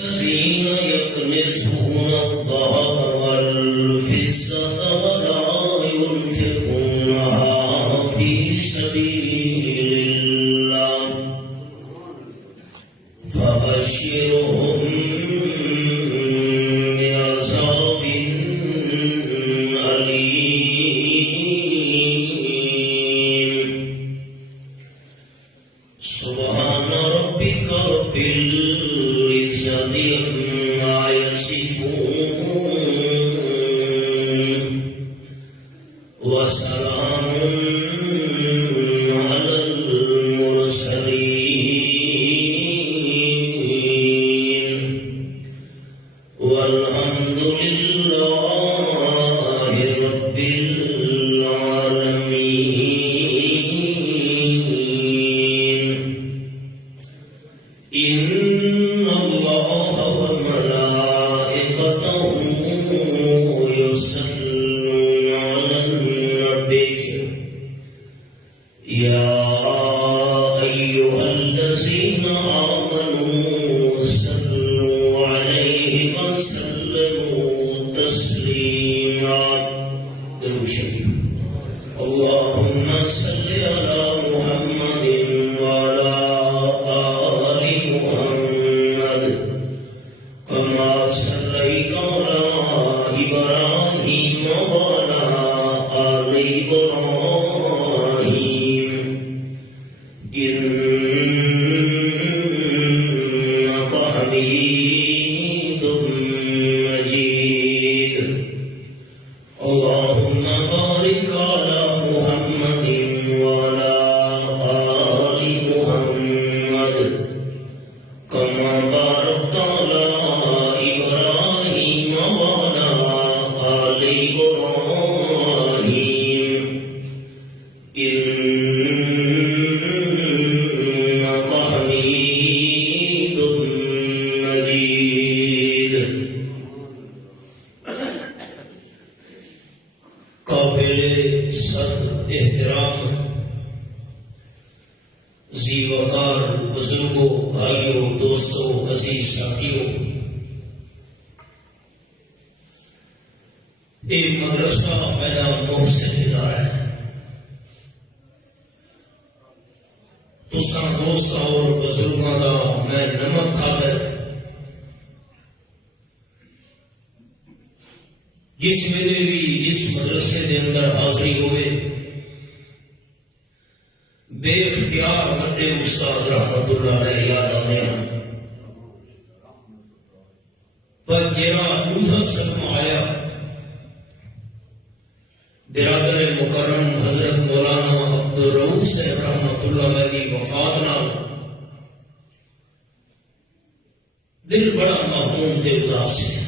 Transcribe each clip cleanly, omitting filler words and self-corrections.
الذين يكنزون الذهب والفضة ولا ينفقونها في سبيل الله فبشرهم بعذاب أليم. سبحان ربك رب العزة عما يصفون وسلام على المرسلين والحمد لله رب العالمين. إن الله وملائكته يصلون على النبي يا أيها الذين آمنوا صلوا عليه وسلموا تسليما. درود شریف. اللهم صل على محمد وعلى آل محمد كما صليت على إبراهيم وعلى آل إبراهيم إنك حميد مجيد. اللهم بارك على محمد وعلى آل محمد كما باركت على إبراهيم وعلى آل إبراهيم إنك حميد مجيد. قابل صد احترام ذی وقار بزرگوں، بھائیوں، دوستوں، عزیز ساتھیوں، ایک مدرسہ میدان محسن ادارہ ہے. تساں دوستاں اور بزرگاں دا میں نمک کھاوے جس ویلے بھی اس مدرسے دے اندر حاضری ہوئے بے اختیار بڑے استاد رحمت اللہ علیہ یاد آنے ہیں. پر جیرا دوجا صدمہ آیا برادر مکرم حضرت مولانا عبدالرؤوف صاحب رحمت اللہ علیہ کی وفات نال دل بڑا مہموم تے اداس ہے.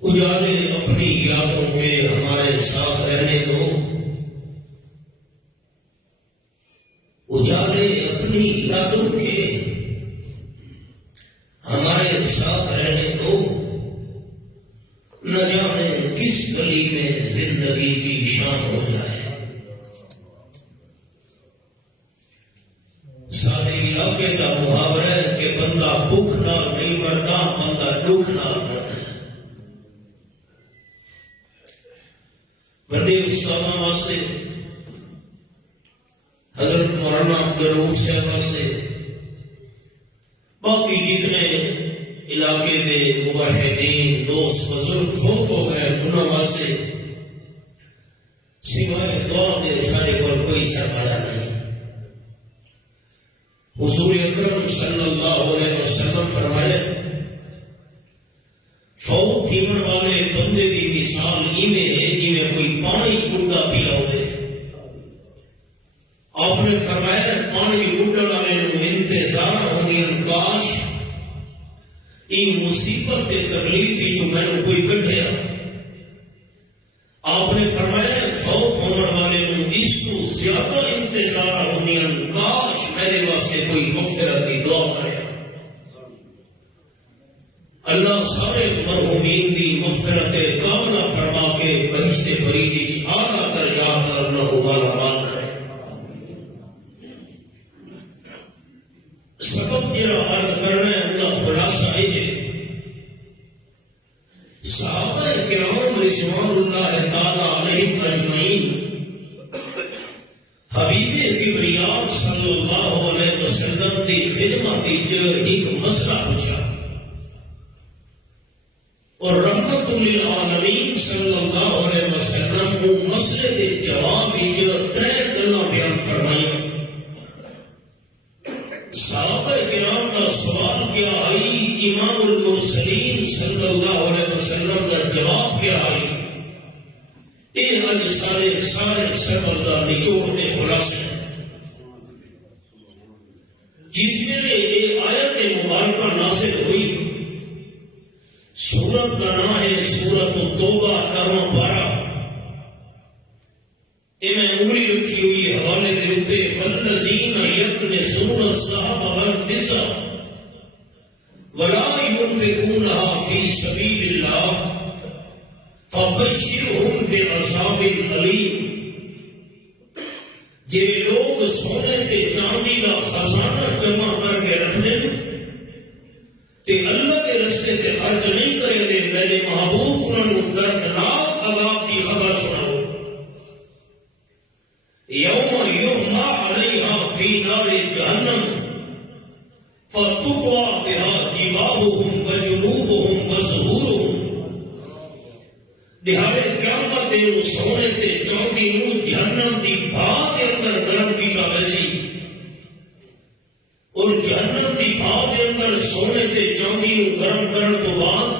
اجالے اپنی یادوں کے ہمارے ساتھ رہنے دو، اجالے اپنی یادوں کے ہمارے ساتھ رہنے دو. نہ جانے کس گلی میں زندگی کی شام ہو جائے. سارے علاقے کا محاورہ ہے کہ بندہ بھوک نال نہیں مرتا، بندہ دکھ نال مرتا ہے. بڑے استاداں واسطے حضرت مولانا عبدالرؤوف صاحب واسطے باقی جتنے علاقے دے موحدین دوست بزرگ فوت ہو گئے انہوں واسطے سوائے دعا دے سارے کو کوئی سرمایہ نہیں. حضور اکرم صلی اللہ علیہ وسلم فرمائے فوت تھیمن والے بندے دی مثال ایویں ہے جویں کوئی پانی گڈا پیا ہوئے. آپ نے فرمایا پانی گڈن والے نوں انتظار ہوندیاں کاش یہ مصیبت تے تکلیف جو میں نے کوئی کڈھیا. آپ نے فرمایا فوت ہونے والے نوں اس کو زیادہ انتظار ہوندیاں کاش میرے واسطے کوئی مغفرت کی دعا کرے. اللہ سارے مرحومین دی مغفرت کاملہ فرما کے بہشت برید وچ اعلیٰ درجات اللہ کو مالا مال کرے. سبب جڑا عرض کرنا ہے ان کا خلاصہ یہ ہے صحابہ کرام رضوان اللہ تعالی علیہم اجمعین حبیب کبریاء صلی اللہ علیہ وسلم دی خدمت وچ ایک مسئلہ پوچھا اور رحمت للعالمین صلی اللہ علیہ وسلم وہ مسئلے دے جواب وچ ترے گلاں بیان فرمائیاں صحابہ کرام کا سوال کیا آئی امام المرسلین صلی اللہ علیہ وسلم کا جواب کیا آئی اے اج سارے سبر دا نچوڑ تے خلاصہ جس ویلے یہ آیت مبارکہ نازل ہوئی سورت کا نام ہے سورت التوبہ 10واں پارہ میں انگلی رکھی ہوئی حوالے دے اتے والذین یکنزون الذھب والفضہ ولا ينفقونها في سبيل الله فبشرهم بعذاب أليم جے لوگ سونے تے چاندی کا خزانہ جمع کر کے رکھ دیں تے اللہ کے رستے تے خرچ نہیں کریں دے میرے محبوب انہوں دردناک عذاب کی خبر سناؤ یوم یحمى علیہا فی نار جہنم فتقوى بها جباہهم وجنوبهم وظہورهم دہاڑے قیامت دے سونے تے چاندی نو جہنم دی بھاء دے اندر گرم کیتا ویسی اور جہنم دی بھاء دے اندر سونے تے چاندی نو گرم کرن تو بعد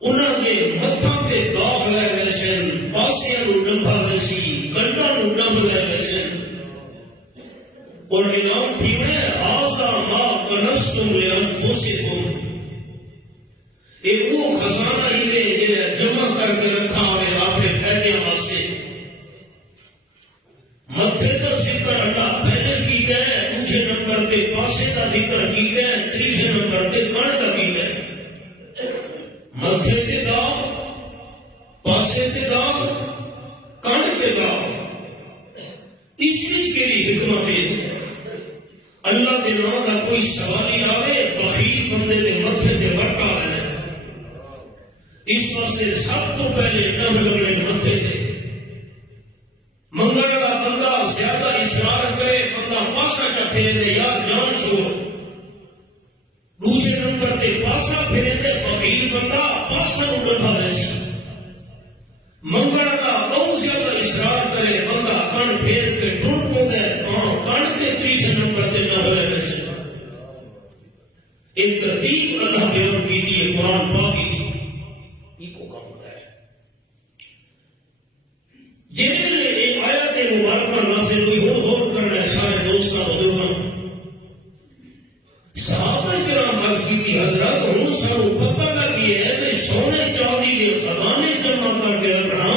انہاں دے متھاں تے داغ لے ویسن پاسیاں نو ڈنبھا ویسی کنڈاں نو ڈنبھ لے ویسن اور اعلان تھی میں ھذا ما کنزتم لانفسکم اے وہ خزانہ ہی میں جڑا جمع کر کے رکھا ہوئے اپنے فائدے واسطے متھے کا ذکر اللہ پہلے کیتا ہے دوسرے نمبر تے پاسے کا ذکر کیتا ہے تیسرے نمبر تے کن کا کیتا ہے متھے تے داغ پاسے تے داغ کن تے داغ اس وچ کیڑی حکمت ہے اللہ دے نام دا کوئی سوالی آوے بخیل بندے دے متھے تے وٹا رہنا اس واسطے سب تو پہلے ڈنگ لگنے متھے تے منگل والا بندہ زیادہ اصرار کرے بندہ پاسا کا پھیرے دے یار جان چھوڑ دوسرے نمبر تے پاسا پھیرے دے بخیل بندہ پاسا نو ڈنگا ویسی منگل والا بہت زیادہ اصرار کرے بندہ کن پھیر کے ڈر پوندے کن تے تیسرے نمبر تے نہ ہوئے ویسے ایک ترتیب اللہ بیان کی دی قرآن پاک کی جن میں ایک آیت مبارکہ نازل ہوئی ہو غور کرنا ہے سارے دوستاں بزرگاں صحابہ کرام عرض کی تھی حضرت ہوں سانو پتہ لگی ہے کہ سونے چاندی دے خزانے جمع کر کے رکھنا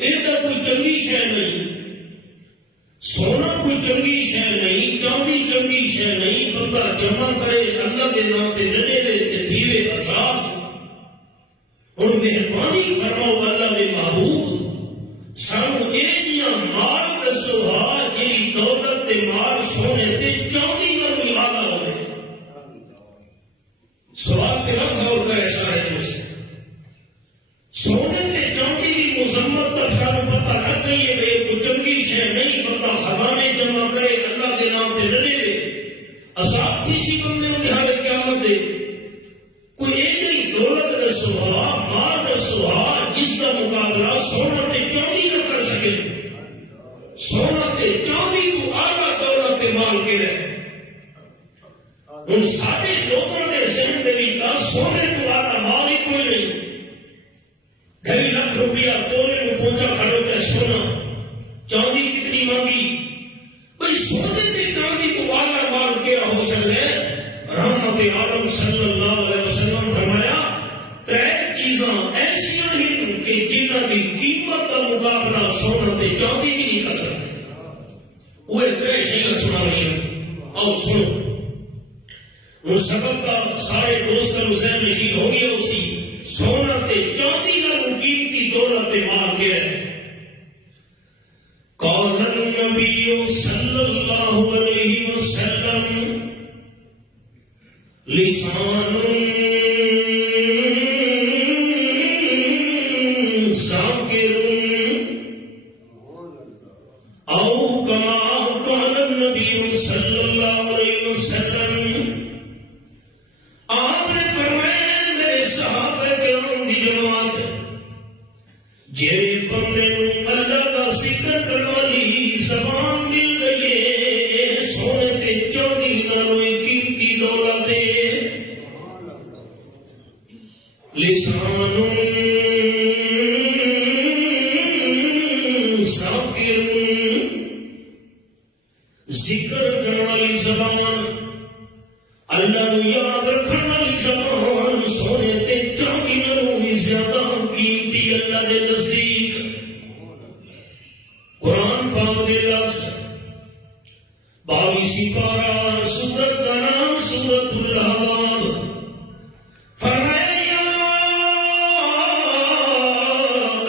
یہ تو کوئی چنگی شے نہیں سونا کوئی چنگی شے نہیں چاندی چنگی شے نہیں بندہ جمع کرے اللہ دے نام تے نڈے وے تے تھیوے عذاب ہن مہربانی فرماؤ اللہ دے محبوب سانو اے دیاں مال دسو ہا جیڑی دولت تے مال سونے تے چاندی نال اعلیٰ ہوئے سوال کے رکھ غور کرے سارے دوست سونے تے چاندی کی مذمت تک سانو پتہ لگ گئی ہے کہ کوئی چنگی شے نہیں بندہ خزانے جمع کرے اللہ دے نام تے رڑے وے عذاب کسی بندے نو دہاڑے قیامت دے کوئی ایک ہی دولت دسو ہا مال دسو ہا جس کا مقابلہ سونا تے چاندی نہ کر سکے سونا تے چاندی تو اعلیٰ دولت مال کے رہے ان سارے لوگوں نے ذہن میں بھی کہا سونے تو اعلیٰ مال ہی کوئی نہیں 2.5 لاکھ روپیہ تولے میں پہنچا کھڑے ہوتا ہے سونا چاندی کتنی مانگی بھئی سونے تے چاندی تو اعلیٰ مال کے ہو سکتے ہیں رحمت عالم صلی اللہ علیہ وسلم فرمایا 3 چیزاں ایسیاں ہیں کہ جنہ کی قیمت کا مقابلہ سونا تے چاندی کی نہیں کر سکتے وہ 3 چیزاں سنا رہی ہیں آؤ سنو وہ سبب کا سارے دوست ذہن نشین ہو گیا اسی سونا تے چاندی نہ قیمتی دولت مال کے ہے قال النبی صلی اللہ علیہ وسلم لسان ذاکر او کما قال النبی صلی اللہ علیہ وسلم. آپ نے فرمایا میرے صحابہ کرام دی جماعت جہے بندے نوں اللہ دا ذکر کرن والی زبان مل گئی ہے سونے تے چاندی نالوں قیمتی دولت ہے. لسان ذاکر ذکر کرن والی زبان اللہ نو یاد رکھن والی زبان سونے تے چاندی نالوں بھی زیادہ قیمتی اللہ دے نزدیک. قرآن پاک دے لفظ 22 پارہ سورت کا نام سورت الاحزاب. فرمایا یا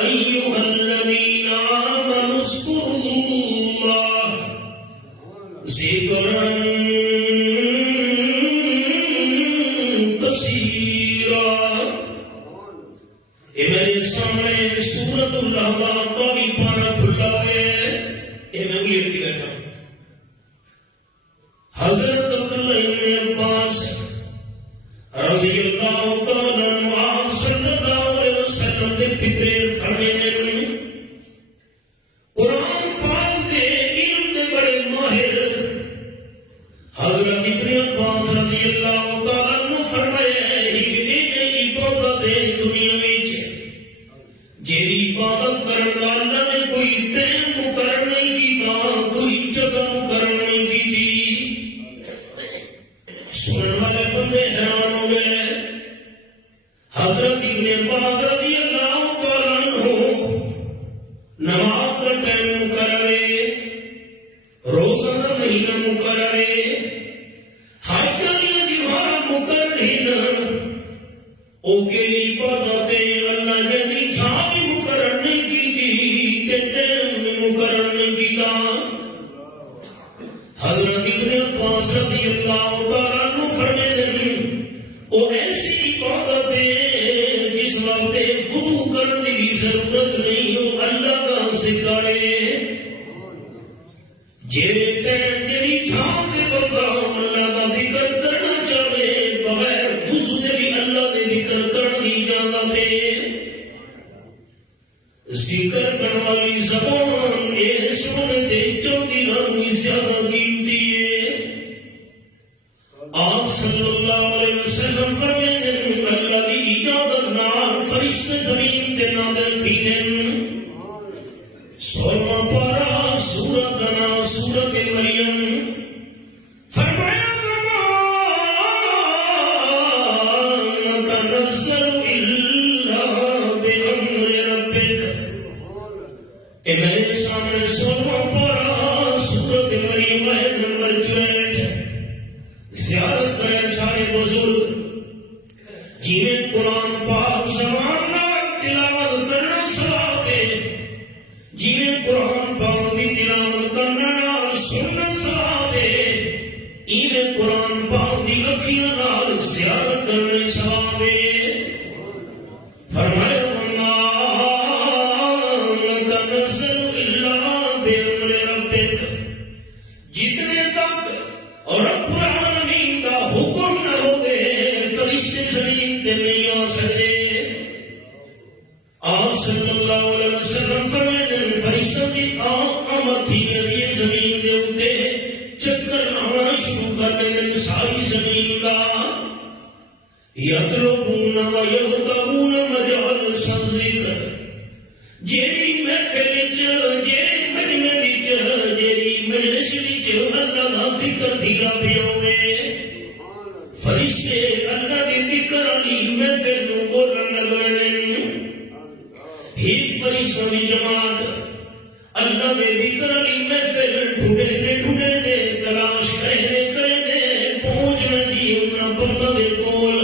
ایھا الذین آمنوا اذکروا اللہ ذکرا کثیرا. یہ میرے سامنے سورت الاحزاب 22 پارہ کھلا ہے. یہ میں انگلی رکھی بیٹھا ہوں. حضرت عبداللہ ابن عباس رضی اللہ تعالیٰ عنہ آپ صلی اللہ علیہ وسلم دے پترے فرمیندے نے قرآن پاک دے علم دے بڑے ماہر حضرت ابن عباس رضی اللہ تعالیٰ عنہ فرمایا ایک عبادت ہے دنیا وچ جیڑی عبادت کرن والا نے کوئی ٹائم مقرر نہیں کیتا کوئی جگہ مقرر نہیں کیتی. سننے والے بندے حیران ہو گئے. حضرت ابن عباس رضی اللہ تعالیٰ عنہ نماز کا ٹائم مقرر ہے روزہ کا مہینہ مقرر ہے حج کا دیوار مقرر ہے نا او کے عبادت اللہ نے چھائی مقرر نہیں کی تھی کہ ٹائم مقرر نہیں کیتا. حضرت ابن عباس رضی اللہ تعالیٰ عنہ فرمیندے او ایسی عبادت ہے جس وقت وضو کرنے کی ضرورت نہیں ہو اللہ کا ذکر ہے. جیڑے ٹائم جیڑی تھان تے بندہ اللہ کا ذکر کرنا چاہے بغیر وضو دے بھی اللہ دے ذکر کرنے کی اجازت ہے. ذکر کرنے والی زبان یہ سونے تے چاندی نالوں زیادہ قیمتی ہے. آپ صلی اللہ علیہ وسلم فرمیندے اللہ دی اجازت نال فرشتے زمین تے نازل تھیندے. 16واں پارہ سورت کا نام سورت مریم. فرمایا وما نتنزل الا بامر ربک. اے میرے سامنے 16واں پارہ سورت مریم آیت نمبر 64. زیارت کریں سارے بزرگ جنہیں قرآن پاک زبان نال تلاوت کرنا ثواب ہے جنہیں قرآن پاک دی تلاوت کرنا نال سننا ثواب ہے انہیں قرآن پاک دی اکھیاں نال زیارت کرنا ثواب ہے. فرمایا وما نتنزل الا بامر ربک. جتنے تک اور رب العالمین کا حکم نہ ہوئے فرشتے زمین تے نہیں آ سکتے. آپ صلی اللہ علیہ وسلم فرمیندے فرشتوں کی آمد تھی یہ زمین دے اوتے چکر لانا شروع کر دیں ساری زمین کا. یطلبون و یبتغون مجالس الذکر. جیڑی محفل وچ جیڑی مجمع وچ جیڑی مجلس وچ اللہ دا ذکر تھیلا پیا ہوئے فرشتے اللہ دے ذکر علی محفل نو بولن لگے. ایک فرشتوں دی جماعت اللہ دے ذکر علی محفل ڈھونڈے دے تلاش کرے دے پہنچ دی انہاں بندہ دے کول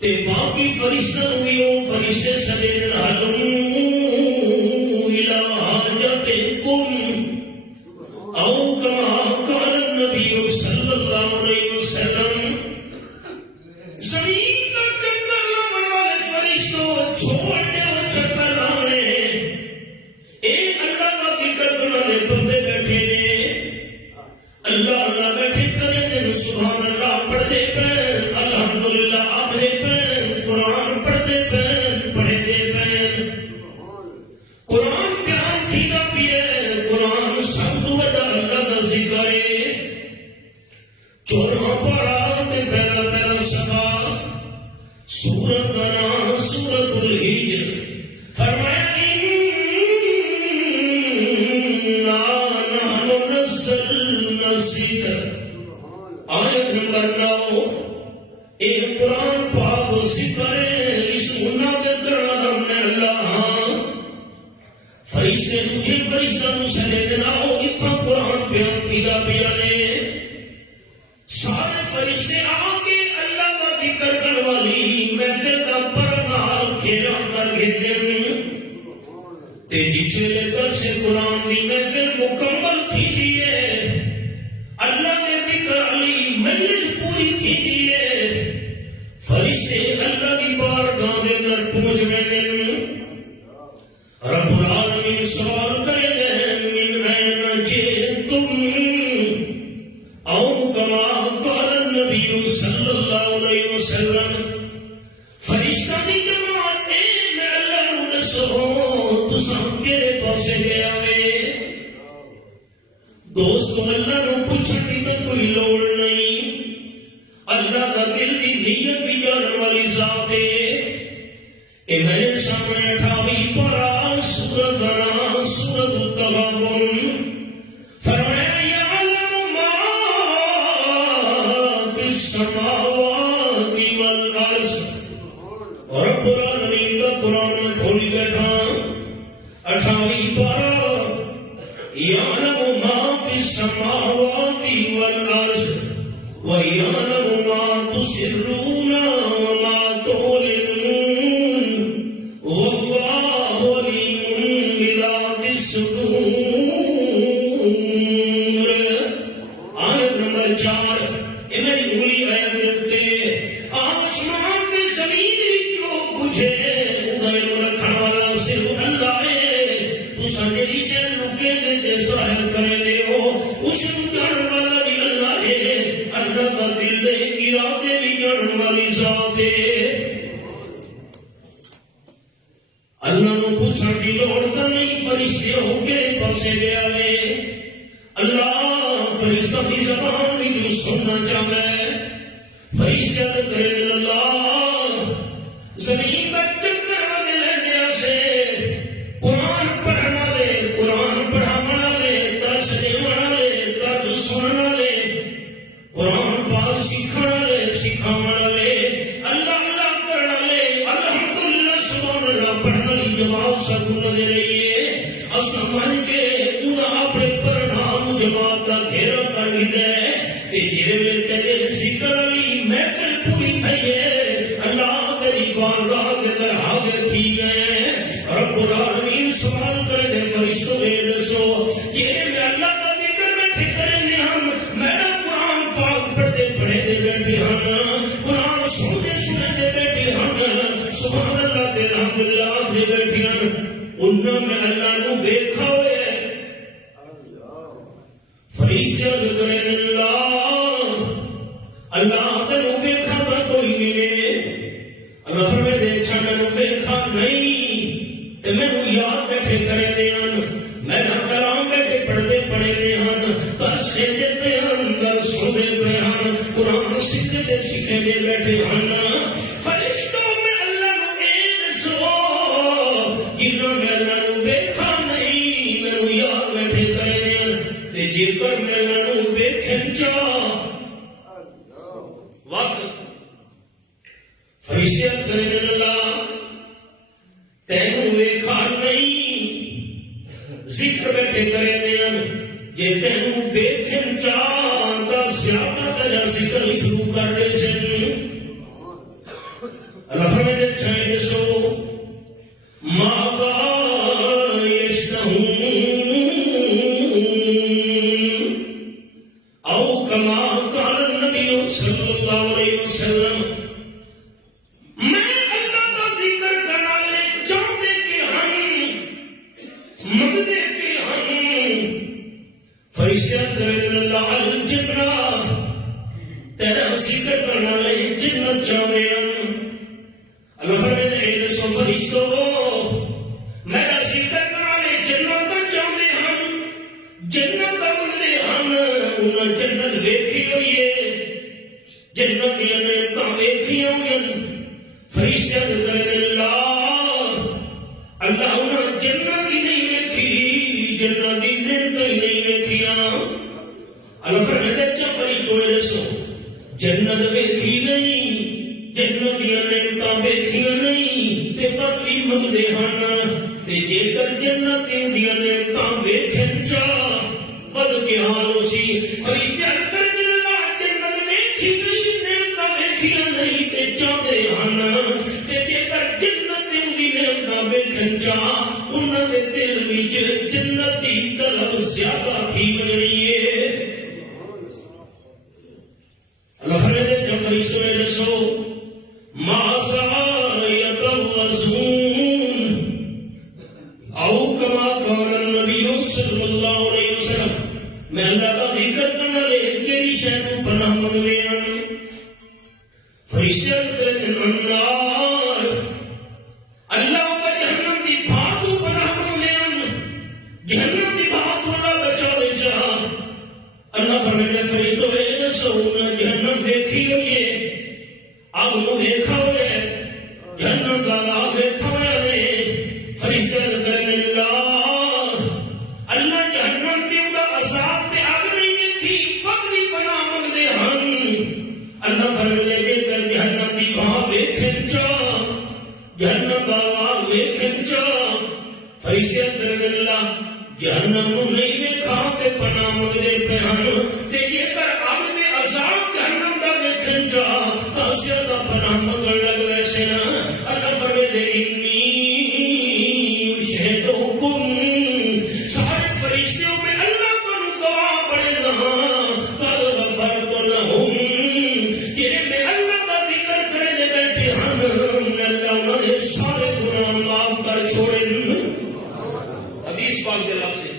تے باقی فرشتوں بھی او فرشتے سجے حلم الى حاجتکم او کما قال النبی صلی اللہ علیہ وسلم. پڑھتے پین الحمدللہ آخری پین قرآن پڑھتے پین پڑھے دے پین قرآن بیان تھی دا پیے قرآن سب تو بڑا اللہ دا ذکر ہے 14 پارا تے پہلا پہلا صفحہ سورت کا نام سورت الحجر فرمایا آیت نمبر 9 ایک قرآن پاک ذکر ہے اس منافق کرنا ہم نے اللہ فرشتے تجھے فرشتہ مسئلے دناؤ اتنا قرآن بیان کیا پیا نے سارے فرشتے آگے اللہ کا ذکر کرنے والی محفل کا پرنال کھیلا کر کے دن تے جس لے کر سے قرآن دی محفل مکمل تھی دیئے اللہ نے ذکر علی مجلس پوری تھی دیئے فرشتے اللہ کی بارگاہ دے اندر پہنچ گئے رب العالمین سوال کرے گئے من این جئتم او کما قال النبی صلی اللہ علیہ وسلم فرشتہ دی جماعت میں اللہ نو دسو تساں کیڑے پاسے گیا وے دوستو اللہ نو پوچھن دی تو کوئی لوڑ نہیں اللہ کا دل دی نیت بھی جانن والی ذات ہے اے میرے سامنے 28 پارا سورۃ بنا سورۃ التغابن فرمایا یعلم ما فی السماوات والارض رب العالمین کا قرآن میں کھولی بیٹھا 28 پارا یعلم ما فی السماوات والارض وَيَعْلَمُ مَا تُسِرُّونَ وَمَا تُعْلِنُونَ وَاللَّهُ عَلِيمٌ بِذَاتِ الصُّدُورِ آیت نمبر 4 یہ میری انگلی آیت دیتے آسمان میں زمین جو کچھ ہے وہ علم رکھنے والا صرف اللہ ہے تو سنجری سے لکے دے ظاہر کرے دے ہو اس جاننے والا بھی اللہ ہے اللہ کا دل دے ارادے بھی جاننے والی ذات ہے اللہ نو پوچھن کی لوڑ تو نہیں فرشتے ہو کے پاسے گیا وے اللہ فرشتہ کی زبان بھی جو سننا چاہتا ہے فرشتے عرض کرے اللہ زمین میں چکر میں لینے سے قرآن پڑھنا لے قرآن پڑھانا لے درس دینا لے درس سننا لے قرآن پاک سکھنا لے سکھانا لے اللہ اللہ کرنا لے الحمدللہ سبحان اللہ پڑھنا لی جواب سکون دے رہی ہے اسمان کے انہاں اپنے پرنام جواب کا گھیرا کر ہی دے کہ جیرے میں تیرے ذکر علی محفل پوری تھی ہے اللہ تیری بارگاہ کے در حاضر تھی گئے رب العالمین سوال کر دے فرشتوں نے دسو یہ میں اللہ کا ذکر بیٹھے کریں گے ہم میرا قرآن پاک پڑھتے پڑھے دے بیٹھے ہم قرآن سنتے سنے دے بیٹھے ہم سبحان اللہ دے الحمدللہ دے بیٹھے ہم انہوں میں اللہ نو دیکھا ہوئے فرشتے عرض کریں اللہ تینو دیکھا تھا کوئی نہیں اللہ فرمائے دیکھا میں نو دیکھا نہیں تے میں نو یاد بیٹھے کرے دے میں نہ کلام بیٹھے پڑھتے پڑھے دے درس دے دے پہ درس سن دے پہ قرآن سکھے دے سکھے دے بیٹھے فرشتوں میں اللہ نو اے دسو جنہوں میں اللہ نو دیکھا نہیں میں نو یاد بیٹھے کرے دے تے جے کر میں اللہ نو دیکھن چاہ وقت فرشتے کرے دے اللہ تینو ویکھا نہیں ذکر بیٹھے کرے دے یہ تینو دیکھن چاہتا زیادہ تجا ذکر شروع کر دے سن اللہ فرمائے دے چاہے دے سو ماذا یشتہون او کما قال النبی صلی اللہ علیہ وسلم میں اللہ کا ذکر کرنا لے چاہتے کہ ہم مگدے کہ ہم فرشتے کرے دن اللہ الجنہ تیرا میرا ذکر کرنا لے جنت چاہتے ہیں اللہ فرمائے اے دسو فرشتو میرا ذکر کرنا لے جنت چاہتے ہیں جنت منگتے ہیں انہیں جنت ویکھی ہوئی ہے جنت دیا نعمتاں ویکھی ہوئی ہیں فرشتے کرنے اللہ انہیں جنت ہی نہیں ویکھی جنت دی نعمتاں ہی نہیں ویکھیاں اللہ فرمائے اچھا فرشتو دسو جنت ویکھی نہیں جنت دیا نعمتاں ویکھیاں نہیں تے پتری منگتے ہیں تے جے کر جنت دیا نعمتاں ویکھن چا ود کے حال ہو سی فرشتے کرنے جنت ویکھی نہیں نعمتاں ویکھیاں نہیں تے چاہتے ہیں تے جے کر جنت دی نعمتاں ویکھن چا انہاں دے دل وچ جنت دی طلب زیادہ تھی بننی ہے اللہ فرماتے ہیں جب فرشتوں نے دسو ماذا یتوزون او کما قال النبی صلی اللہ علیہ وسلم میں اللہ کا ذکر کرنا لے تیری شے تو پناہ منگتے ہیں فرشتے کہتے ہیں النار اللہ کا جہنم دی بھاگ تو پناہ منگتے ہیں جہنم دی بھاگ تو اللہ بچاوے چاہ اللہ فرماتے ہیں فرشتوں نے دسو جہنم دیکھی ہوئی ہے آگ نو دیکھا ہوئے جہنم دا آگ دیکھا ہوئے فرشتے کرنے اللہ جہنم دیو دا عذاب تے آگ نہیں دیکھی پتری پناہ منگتے ہیں اللہ فرماتے ہیں کہ جہنم دی بھاگ ویکھن چا جہنم دا آگ ویکھن چا فرشتے کرنے جہنم نو نہیں ویکھا تے پناہ منگتے پے ہیں تے جے کر آگ دے عذاب جہنم دا ویکھن چا تاسیا دا پناہ منگن لگ ویسے نا اللہ فرماتے انی اشہدکم سارے فرشتوں میں اللہ کو گواہ بڑے نا قد غفرت لہم جنہیں میں اللہ دا ذکر کرے دے بیٹھے ہیں اللہ انہوں نے سارے گناہ معاف کر چھوڑے حدیث پاک دے لفظ سے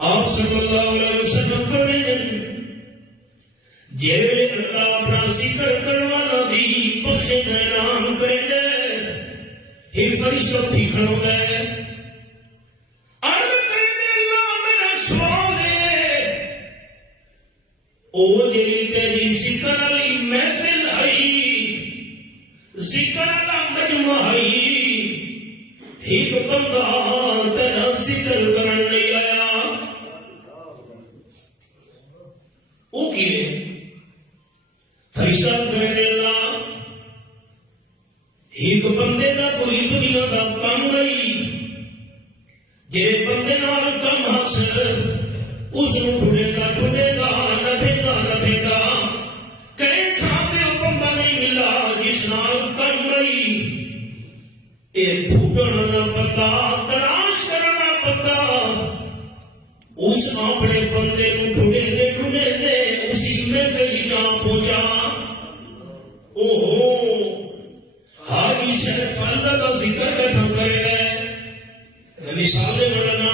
آپ صلی اللہ علیہ وسلم فرمائے جیڑے اللہ اپنا ذکر کروانا بھی بخشے اعلان کرے دے ایک فرشتہ بھی کھڑو گئے عرض کرنے اللہ میرا سوال ہے او جیڑی تیری ذکر علی محفل آئی ذکر اللہ مجمع آئی ایک بندہ تیرا ذکر کرن نہیں آیا او کیے فرشتہ کرے اللہ ایک بندے دا کوئی دنیا دا کم نہیں جے بندے نال کم حاصل اس نو ڈھونڈے گا لبھے گا کہیں تھاں پہ او بندہ نہیں ملا جس نال کم نہیں اے ڈھونڈن والا بندہ تلاش کرنا بندہ اس اپنے بندے نو ڈھونڈے دے اسی محفل جا پہنچا ہاری شہر اللہ کا ذکر بیٹھا کرے گئے مثال بڑھنا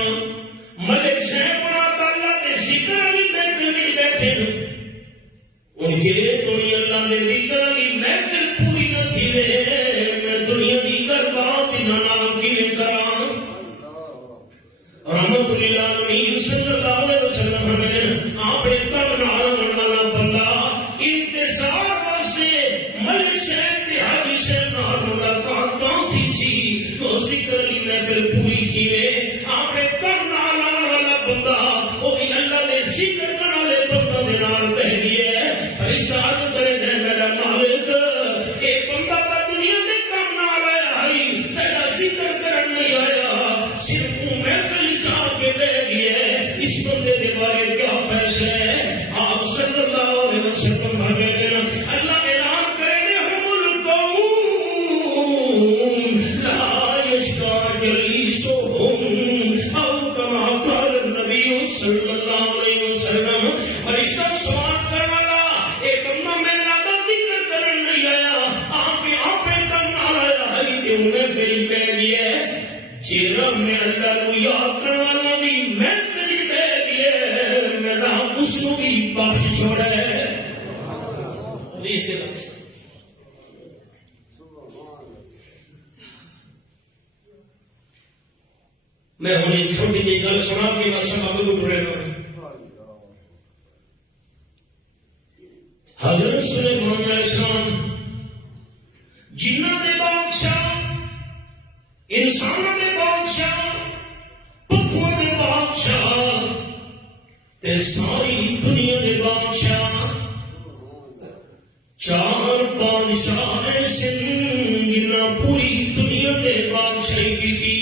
ملک شہر بنا کر اللہ کے ذکر علی محفل میں بیٹھے ان کے تھی اللہ کے ذکر علی محفل پوری نہ تھی رہے میں دنیا کی کر بات نام کی کرا رحمت للعالمین صلی اللہ علیہ وسلم ہمیں آپ نے کم نارا والا بندہ انتظار واسطے ملک شہر کے حاجی شہر نال ملاقات کہاں تھی سی تو ذکر علی محفل پوری کی آپ نے کم نارا والا بندہ وہ بھی اللہ نے ذکر کرنے والے بندہ دے نال بہ گیا فرشتہ عرض کرے دے میرا مالک اے بندہ کا دنیا میں کم نال آیا ہے تیرا ذکر کرن نہیں آیا صرف محفل جا کے بہ گیا اس بندے کے بارے کیا فیصلہ ہے آپ صلی اللہ علیہ وسلم بھاگے دینا اللہ اعلان کرے ہم القوم لا یشکا جلیسهم او کما قال النبی صلی اللہ علیہ وسلم فرشتہ سوال کرنے والا اے بندہ میں اللہ کا ذکر کرن نہیں آیا آپ آپ کم آیا ہے کہ انہیں پھر بہ گیا جرم میں اللہ کو یاد کروانا دی محفل بہ گیا میں اس کو بھی بخش چھوڑے حدیث کے لفظ میں ہوں ایک چھوٹی جی گل سنا کے میں سبق کو پڑھے گا حضرت سلیمان علیہ السلام جنہاں دے بادشاہ انسانوں دے بادشاہ پکھوں دے بادشاہ تے ساری دنیا دے بادشاہ چار بادشاہ ایسے جنہاں پوری دنیا دے بادشاہی کی تھی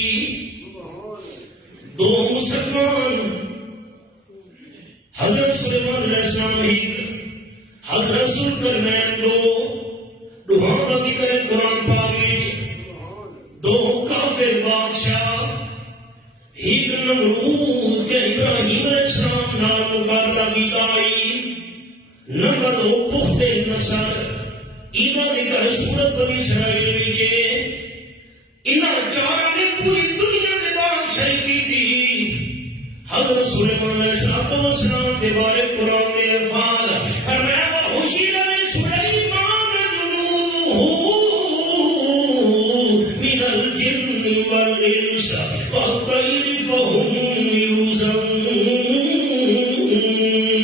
دو مسلمان حضرت سلیمان علیہ السلام ایک حضرت ذوالقرنین دو کا ذکر قرآن پاک دو کافر بادشاہ ایک نمرود کے ابراہیم علیہ السلام نال مقابلہ کیتا نمبر دو پخت نصر ایدہ ذکر سورت بنی اسرائیل وچے انہاں چاروں نے پوری دنیا میں بادشاہی کی تھی حضرت سلیمان علیہ السلام کے بارے قرآن میں الفاظ فرمایا وحشر لسلیمان جنودہ من الجن والانس والطیر فهم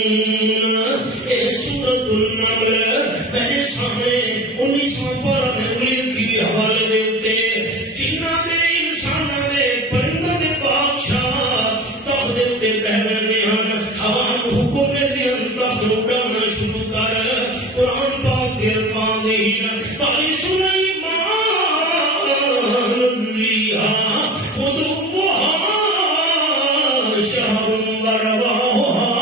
یوزعون اے سورۃ النمل میرے سامنے 19 پارہ میں انگلی کی حوالے دیتے جنہاں دے انساناں دے پرندوں دے بادشاہ تخت دے بہوے ہن ہوا حکم دے تخت اڑانا شروع کر قرآن پاک دے الفاظ قال سلیمان الريح غدوها شهر ورواحها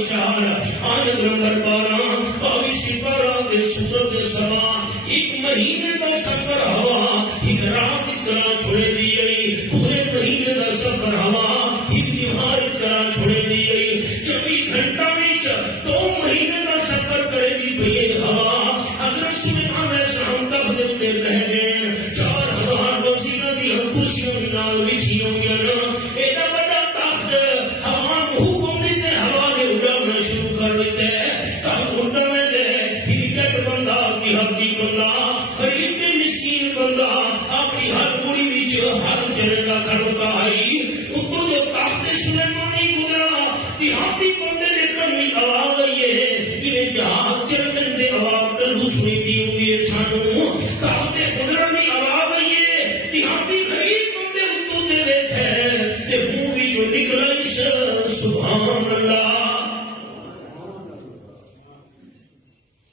شهر آیت نمبر 12 22 پارہ دے سورۃ سبا ایک مہینے کا سفر ہوا ایک رات کی طرح چھوڑے دی گئی پورے مہینے کا سفر ہوا ایک دیوار کی طرح چھوڑے دی گئی 24 گھنٹہ وچ 2 مہینے کا سفر کرے دی پئی ہوا حضرت سلیمان علیہ السلام تخت دے تے بیٹھ گئے 4000 وزیراں دی کرسیاں نال وچھی ہوئیاں ایڈا بڑا تخت ہوا حکم دیتے ہوا نے اڑانا شروع کر دیتے تخت اڑنے دے ہیٹ بندہ کی ہڈی بندہ غریب تے مسکین بندہ اپنی ہر پوری وچ ہر جنے دا کھڑوتا ہے اتوں جو تخت سلیمانی گزرا دیہاتی بندے دے کمی آواز آئی ہے یہ جہاز چلن دے آواز تلو سنی دی ہوگی سانو تخت گزرن دی آواز آئی ہے دیہاتی غریب بندے اتوں دے بیٹھے تے منہ وچوں نکلا اس سبحان اللہ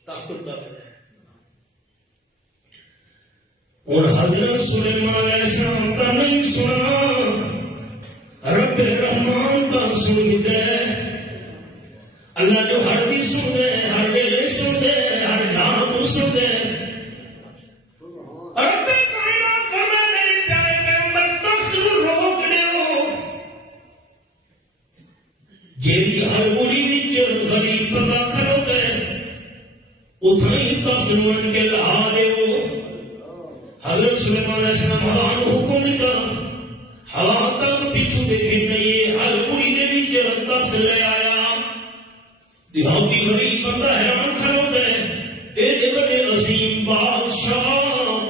تخت دا اور حضرت سلیمان علیہ السلام کا نہیں سنا رب رحمان کا سن دے اللہ جو ہر دی سن دے ہر ویلے سن دے ہر جان کو سن دے رب کائنات فرما میرے پیارے پیغمبر تخت روک دیو جیڑی ہر گولی وچ غریب بندہ کھڑوتا ہے اتھاں ہی تخت من کے لہا دیو حضرت سلیمان علیہ السلام ہوا نو حکم دیتا ہوا تک پیچھو دیکھے نہیں ہر گوڑی دے وچ تخت لے آیا دیہاتی غریب بندہ حیران کھڑوتا ہے ایڈے بڑے عظیم بادشاہ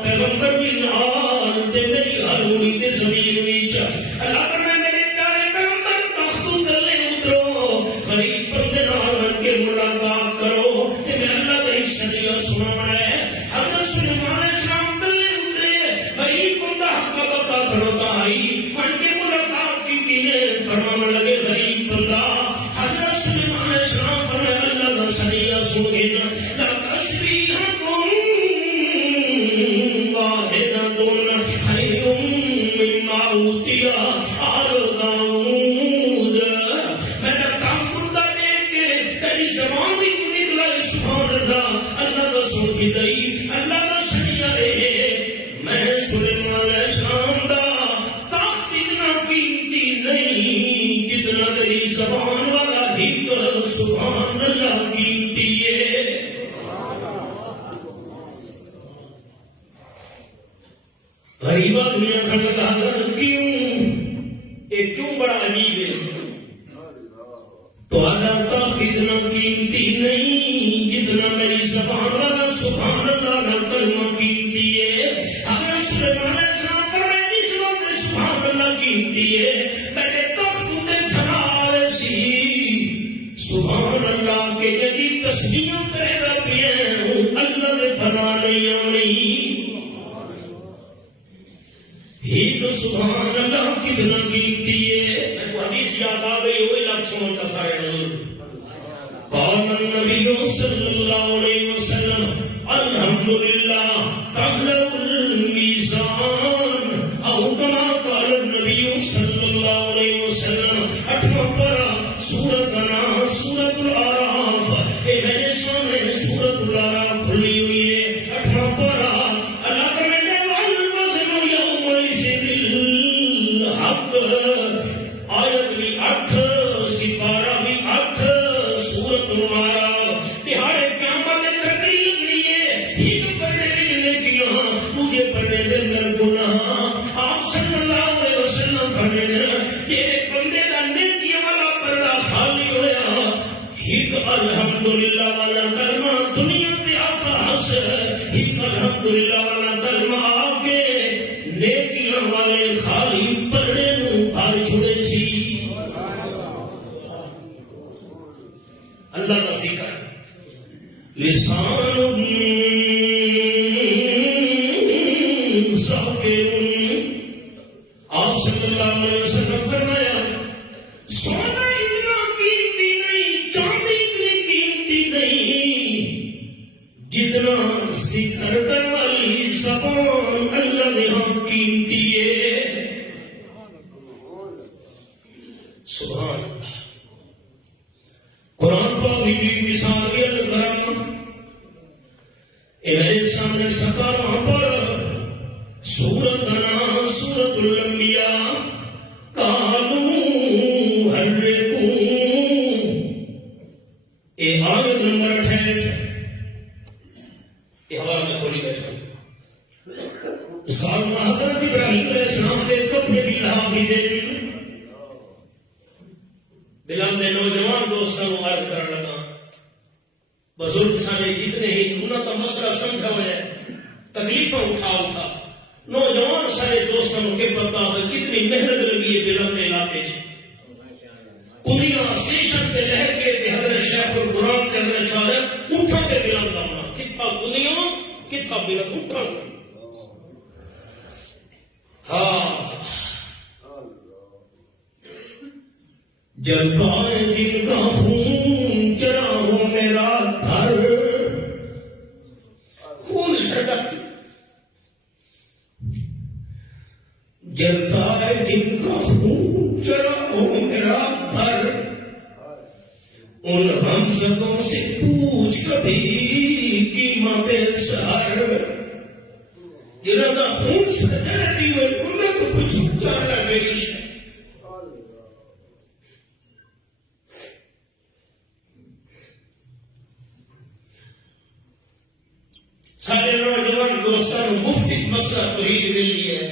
پیغمبر بھی نال تے میری ہر گوڑی تے زمین وچ اللہ فرمائے میرے پیارے پیغمبر تختوں تلے اترو غریب بندے نال رل کے ملاقات کرو تے میں اللہ دا شریعہ سنانا ہے حضرت سلیمان علیہ السلام غریب بندہ حق بتا کھڑوتا آئی من کے ملاقات کی تینے فرمان لگے غریب بندہ حضرت سلیمان علیہ السلام فرمائے اللہ دا شریعہ سنگینا لا تشبیہکم واحدتن خیر مما اوتیا آل داؤد میں نے تاکردہ دیکھ کے تیری زبان بھی جو نکلا سبحان اللہ اللہ دا سنگی دئی اللہ دا شریعہ رہے میں سلیمان علیہ السلام دا تخت اتنا قیمتی نہیں جتنا تیری زبان والا ہک سبحان اللہ قیمتی ہے غریب آدمی کھڑا حضرت کیوں یہ کیوں بڑا عجیب ہے تو تخت اللہ کے جدی تسبیح کرے گا پیا اللہ نے فنا نہیں آنی ہی تو سبحان اللہ کتنا قیمتی ہے. میں کو حدیث یاد آ گئی وہی لفظ سمجھتا سارے حضور قال النبی صلی اللہ علیہ وسلم الحمدللہ تملأ المیزان او کما قال النبی صلی اللہ علیہ وسلم. 8واں پارہ سورۃ انعام سورۃ الاعراف. اے میرے سامنے سورۃ الاعراف کھلی ہوئی ہے. 8واں پارہ اللہ فرماتا ہے والوزن یومئذ بالحق. آیت بھی 8 سپارہ بھی 8 سورۃ الاعراف. دہاڑے قیامت تکڑی لگنی ہے. ایک پڑھنے میں نیکیاں دوجے پڑھنے دے اندر گناہ. آپ صلی اللہ علیہ وسلم فرماتے ہیں کہ بندے دا نیکیاں والا پردہ خالی ہویا ایک الحمدللہ والا کلمہ دنیا تے آقا حاصل. ایک الحمدللہ والا کلمہ آگے نیکیاں والے خالی پردے نو بھر چھڑے سی. اللہ کا ذکر لسان ذاکر. آپ صلی اللہ علیہ وسلم فرمایا سونا اتنا قیمتی نہیں چاندی اتنی قیمتی نہیں جتنا ذکر کرنے والی زبان اللہ نے ہاں قیمتی ہے. سبحان اللہ. قرآن پاک کی مثال بیان کرا. میرے سامنے 17واں پارہ سورۃ انعام سورۃ الانبیاء قالوا حرقوا. اے آیت نمبر 68 یہ حوالہ میں کھولی بیٹھا. سالنا حضرت ابراہیم علیہ السلام کے کپڑے بھی لہا بھی دے بلال نے نوجوان دوستوں کو عرض کرنے لگا بزرگ سارے جتنے ہی انہوں کا مسئلہ سمجھا ہوا ہے تکلیفیں اٹھا نوجوان سارے دوستوں کو کہ پتا ہے کتنی محنت لگی ہے بلال کے علاقے سے. کنیاں اسٹیشن کے لہر کے حضرت شیخ القرآن کے حضرت شاہد اٹھا کے بلال کا ہونا کتھا کنیاں کتھا بلال اٹھا کے. ہاں جلتا ہے جن کا خون چرا ہو میرا گھر. خون شدہ جلتا ہے جن کا خون چرا ہو میرا گھر. ان ہمسدوں سے پوچھ کبھی قیمت سہر. جنہوں کا خون شدہ رہتی ہے انہیں تو کچھ چاہتا میری شہر. سارے نوجوان دوستوں مفت مسئلہ توحید مل لی ہے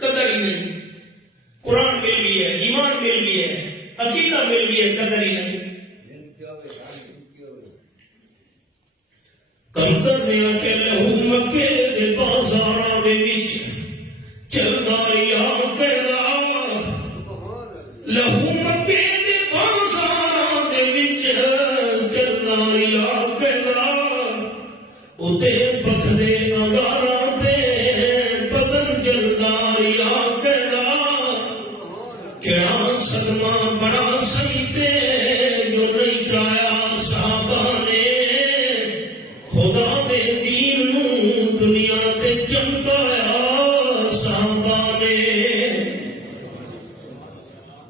قدر ہی نہیں. قرآن مل لی ہے ایمان مل لی ہے عقیدہ مل لی ہے قدر ہی نہیں. کمتر نے آکے لہو مکے دے بازاراں دے وچ چلدا رہیا کردا. لہو مکے دے بازاراں دے وچ چلدا رہیا کردا. اتے بکھدے انگاراں تے بدن جلدا رہیا کردا. کیا صدمہ بڑا سہی تے جو نہیں چاہیا صحابہ نے خدا دے دین نو دنیا تے چمکایا صحابہ نے.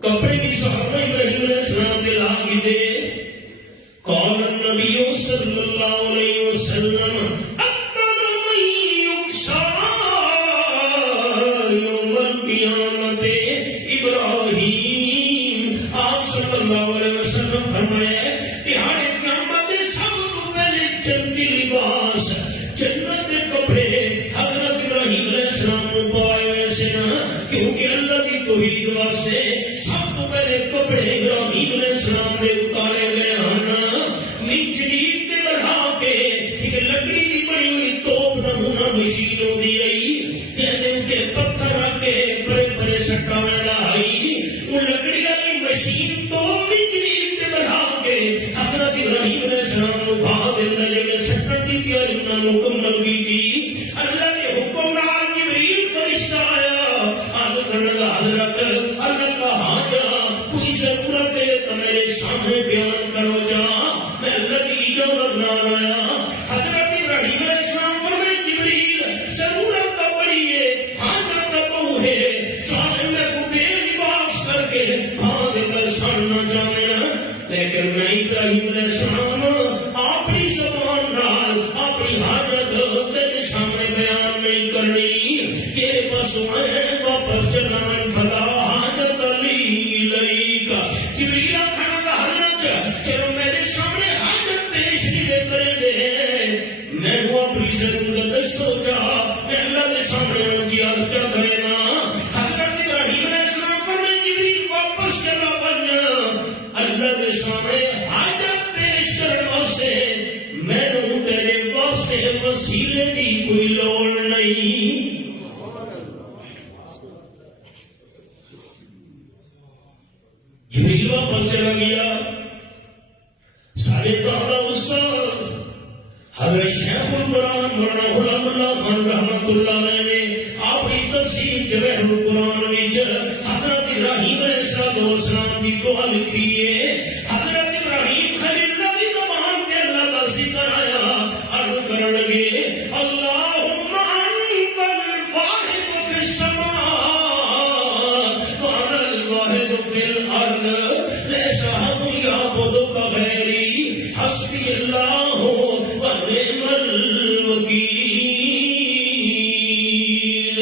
کپڑے کی صحابہ ابراہیم علیہ السلام دے لاگی دے. قال النبی صلی اللہ علیہ وسلم اکبر من یکشا یوم القیامت ابراہیم. آپ صلی اللہ علیہ وسلم فرمائے دہاڑے قیامت سب کو پہلے جنتی لباس جنت کے کپڑے حضرت ابراہیم علیہ السلام نے پائے ویسے نا کیونکہ اللہ کی توحید واسطے سب کو پہلے کپڑے ابراہیم علیہ السلام نے اتارے گئے ہیں. جلیب تے بڑھا کے ایک لکڑی دی ابراہیم علیہ السلام کو بھا دیتا ہے جب سٹن کی تیاری مکمل کی تھی اللہ کے حکم نال جبریل فرشتہ آیا عرض کرنے لگا حضرت اللہ کا حاجہ کوئی ضرورت ہے تو میرے سامنے بیان کرو جا میں اللہ کی اجازت نال آیا حضرت ابراہیم علیہ السلام فرمائے جبریل ضرورت تو بڑی ہے حاجت تو بہو ہے سامنے کو بے لباس کر کے بھا دے کر سڑنا چاہتے ہیں لیکن میں ابراہیم علیہ السلام اپنی زبان نال اپنی حاجت تیرے سامنے بیان نہیں کرنی کہ بس میں واپس چلا من فلا حاجت علی لئیکا جبریل کھڑا کا حضرت چلو میرے سامنے حاجت پیش نہیں کریں دے میں وہ اپنی ضرورت سوچا میں اللہ کے سامنے ان کی عرض کیا کرے نا حضرت ابراہیم علیہ السلام فرمائے جبریل واپس چلا بن اللہ کے سامنے حاجت پیش کرنے واسطے میں نے تیرے واسطے وسیلے دی کوئی لوڑ نہیں جبریل واپس چلا گیا سارے دادا استاد حضرت شیخ القرآن مولانا غلام اللہ خان رحمت اللہ علیہ نے اپنی تفسیر جواہر القرآن وچ حضرت ابراہیم علیہ السلام کی دعا لکھی ہے حضرت ابراہیم خلیل اللہ کی زبان کے اللہ کا ذکر آیا عرض کرنے لگے اللہم انت الواحد فی السماء وانا الواحد فی الارض لیس احد یعبدک غیری حسبی اللہ ونعم الوکیل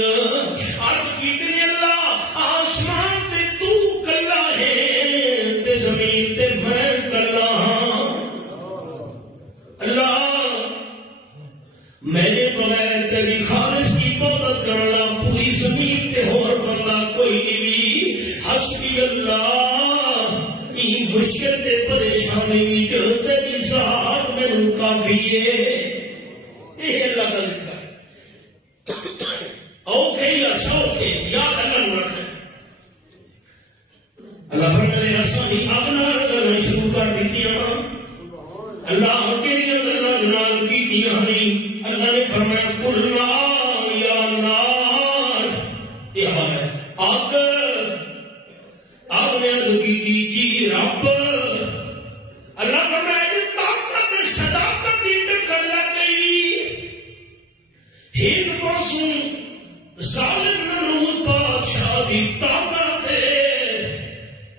عرض کیتنے اللہ آسمان تے تو کلا ہے تے زمین تے میں کلا ہاں اللہ میرے بغیر تیری خالص کی عبادت کرنا پوری زمین تے اور بندہ کوئی نہیں بھی حسبی اللہ ای مشکل تے پریشانی بھی جو تیری ذات میں کافی ہے یہ اللہ کا ذکر ہے اوکے یا سوکے یاد اللہ رکھنا اللہ فرمائے آسانی اپنا کرنا شروع کر دیتیاں اللہ تیری اللہ جنال کی دیا نہیں اللہ نے فرمایا قلنا یا نار یہ حال ہے آگ نے عرض کی جی رب اللہ فرمایا جی طاقت صداقت کی ٹکر لگ گئی ایک پاسوں ظالم نمرود بادشاہ دی طاقت ہے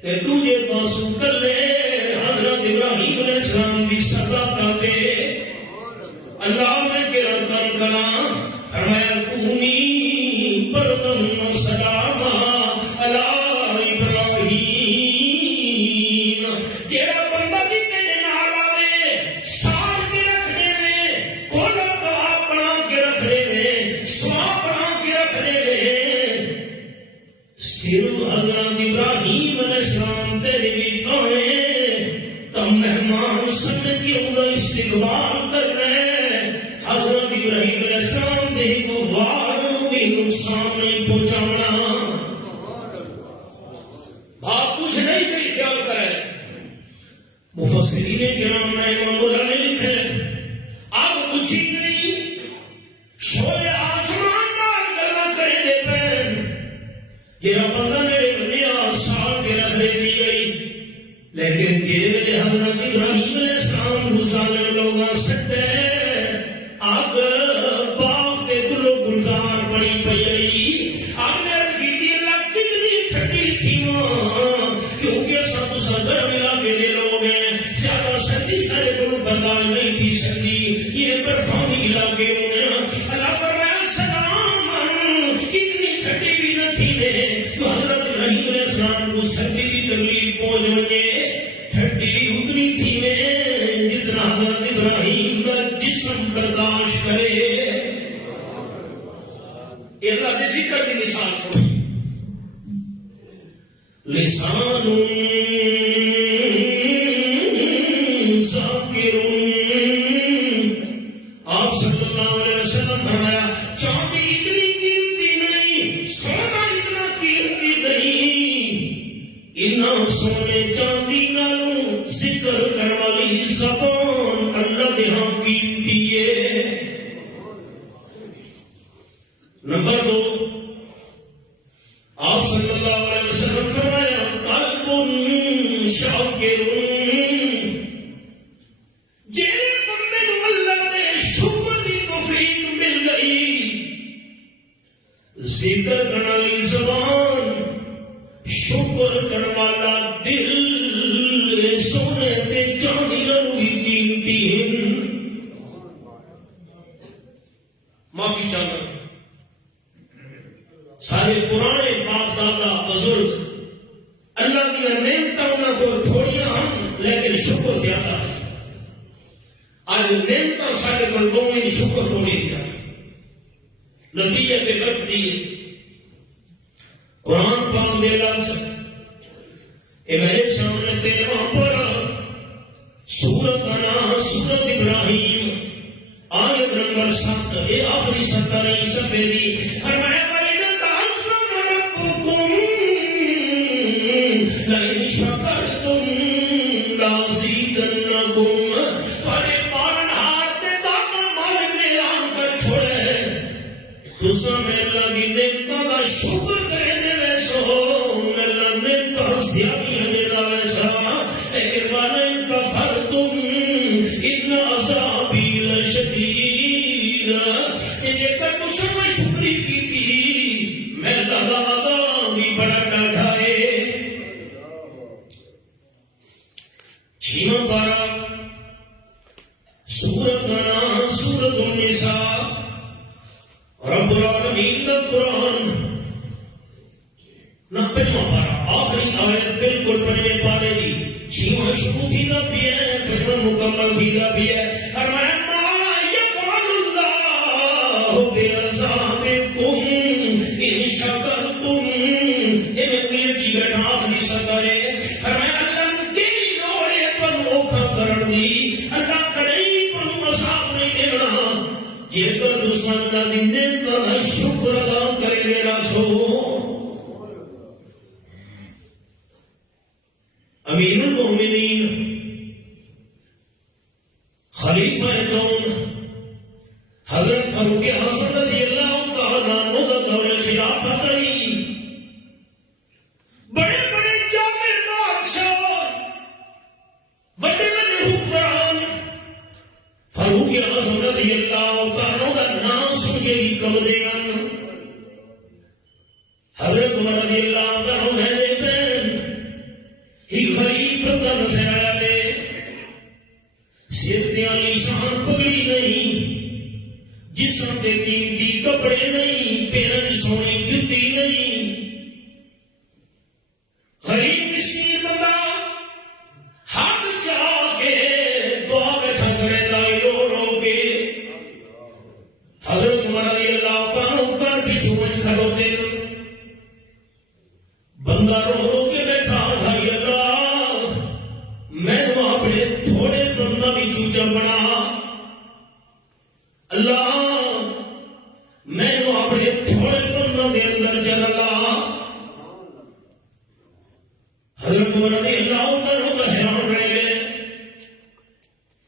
تے دوجے پاسوں کلے حضرت ابراہیم علیہ السلام دی صداقت ہے اللہ میں تیرا کام کراں فرمایا کونی بردم و سلاما علی ابراہیم تیرا بندہ بھی تیرے نال آوے سال کے رکھنے میں کولا کوا بنا کے رکھنے میں سوا بنا کے رکھنے میں صرف حضرت ابراہیم علیہ السلام تیرے بھی آئے تم مہمان سمجھ کے ان کا استقبال کر رہے حضرت ابراہیم علیہ السلام دے کو وار بھی نقصان نہیں پہنچانا بات کچھ نہیں کوئی خیال کرے مفسرین کرام نے امام اللہ نے لکھے اب کچھ ہی نہیں شعلے آسمان نال گلاں کرے دے پین جڑا بندہ میرے بنیا سال کے رکھ لے دی گئی لیکن تیرے میرے حضرت ابراہیم علیہ السلام حسین لوگاں سٹے آگ باغ تے گلو گلزار بڑی پئی آگ نے عرض کی دی اللہ کتنی ٹھنڈی تھی ماں کیونکہ سب صدر ملا کے لے لوگ ہیں زیادہ سردی سارے کو برداشت نہیں تھی سردی یہ برفانی علاقے ہوں گے اللہ فرمایا سلام اتنی ٹھنڈی بھی نہ تھی تو حضرت ابراہیم علیہ السلام کو سردی کی تکلیف پہنچ گئے ٹھنڈی اتنی تھی جتنا حضرت ابراہیم کا جسم برداشت کرے اللہ کے ذکر کی مثال سنی لسان ذاکر آپ صلی اللہ علیہ وسلم فرمایا چاندی اتنی قیمتی نہیں سونا اتنا قیمتی نہیں اتنا سونے چاندی نالوں ذکر کرنے والی زبان نمبر 2، آپ صلی اللہ علیہ وسلم فرمایا قلب شاکر، جہے بندے کو اللہ نے شکر دی توفیق مل گئی، ذکر کرنے والی زبان، شکر کرنے والا دل، سونے تے چاندی نالوں بھی قیمتی ہیں۔ معافی چاہتا ہوں، سارے پرانے باپ دادا بزرگ اللہ کی نعمتیں انہوں کو تھوڑیاں ہم، لیکن شکر زیادہ ہے۔ آج نعمتیں سارے کو دونوں شکر کو نہیں دیا، نتیجے پہ رکھ دیے۔ قرآن پاک دے لفظ اے میرے سامنے 13 پڑھا، سورت انا سورت ابراہیم آیت نمبر 7، اے آخری 17 صفحے دی، فرمایا وَإِذْ تَعَذَّنَ رَبُّكُمْ لَئِن شَكَرْتُمْ لَأَزِيدَنَّكُمْ، تمہارے پالنہار تے داتا مالک نے آن کر چھوڑے، تساں میں اللہ کی نعمتوں کا شکر کرے دے ویسا ہو، میں اللہ نعمتوں زیادہ دے دا ویسا، لیکن وَلَئِن كَفَرْتُمْ إِنَّ عَذَابِي لَشَدِيدٌ، کہ جے کر تساں میں شکری کی تھی، میں اللہ دا عذاب بھی بڑا ڈاڈھا ہے۔ 6واں پارہ سورت انا سورت النساء، رب العالمین کا قرآن نہ 5واں پارہ آخری آیت بالکل 5ویں پارے دی 6واں شروع تھی دا بھی ہے، 5واں مکمل تھی دا بھی ہے۔ فرمایا ما یفعل اللہ بعذابکم ان شکرتم، اے میں انگلیاں کی بیٹھا آخری سطر ہے۔ فرمایا اللہ نو کیڑی لوڑ ہے تانوں اوکھا کرن دی، اللہ کدی تانوں عذاب نہیں دینا، جے کر تساں اللہ دی نعمتاں دا شکر ادا کرے دے رسو۔ امیر المومنین خلیفہ کون حضرت فاروق اعظم رضی اللہ تعالیٰ عنہ کا دور خلافت ہے، بڑے بڑے جامع بادشاہ، بڑے بڑے حکمران، فاروق اعظم رضی اللہ تعالیٰ کا نام سن کے بھی کمدے ہیں۔ حضرت عمر رضی اللہ تعالیٰ میرے بہن ایک غریب بندہ نظر آیا نے، سر تے عالی شان پگڑی نہیں، جسم تے قیمتی کپڑے نہیں، پیرن سونی جُتی نہیں، غریب مسکین بندہ ہاتھ جا کے دعا بیٹھا کرے دائی رو رو کے۔ حضرت عمر رضی اللہ تعالیٰ کر پیچھو من کھلوتے بندہ رو رو کے بیٹھا تھا، اللہ میں نے اپنے تھوڑے بندہ بھی چوچا بنا، اللہ میں نے اپنے تھوڑے بندہ دے اندر چلا۔ حضرت عمر رضی اللہ تعالیٰ کا حیران رہ گئے،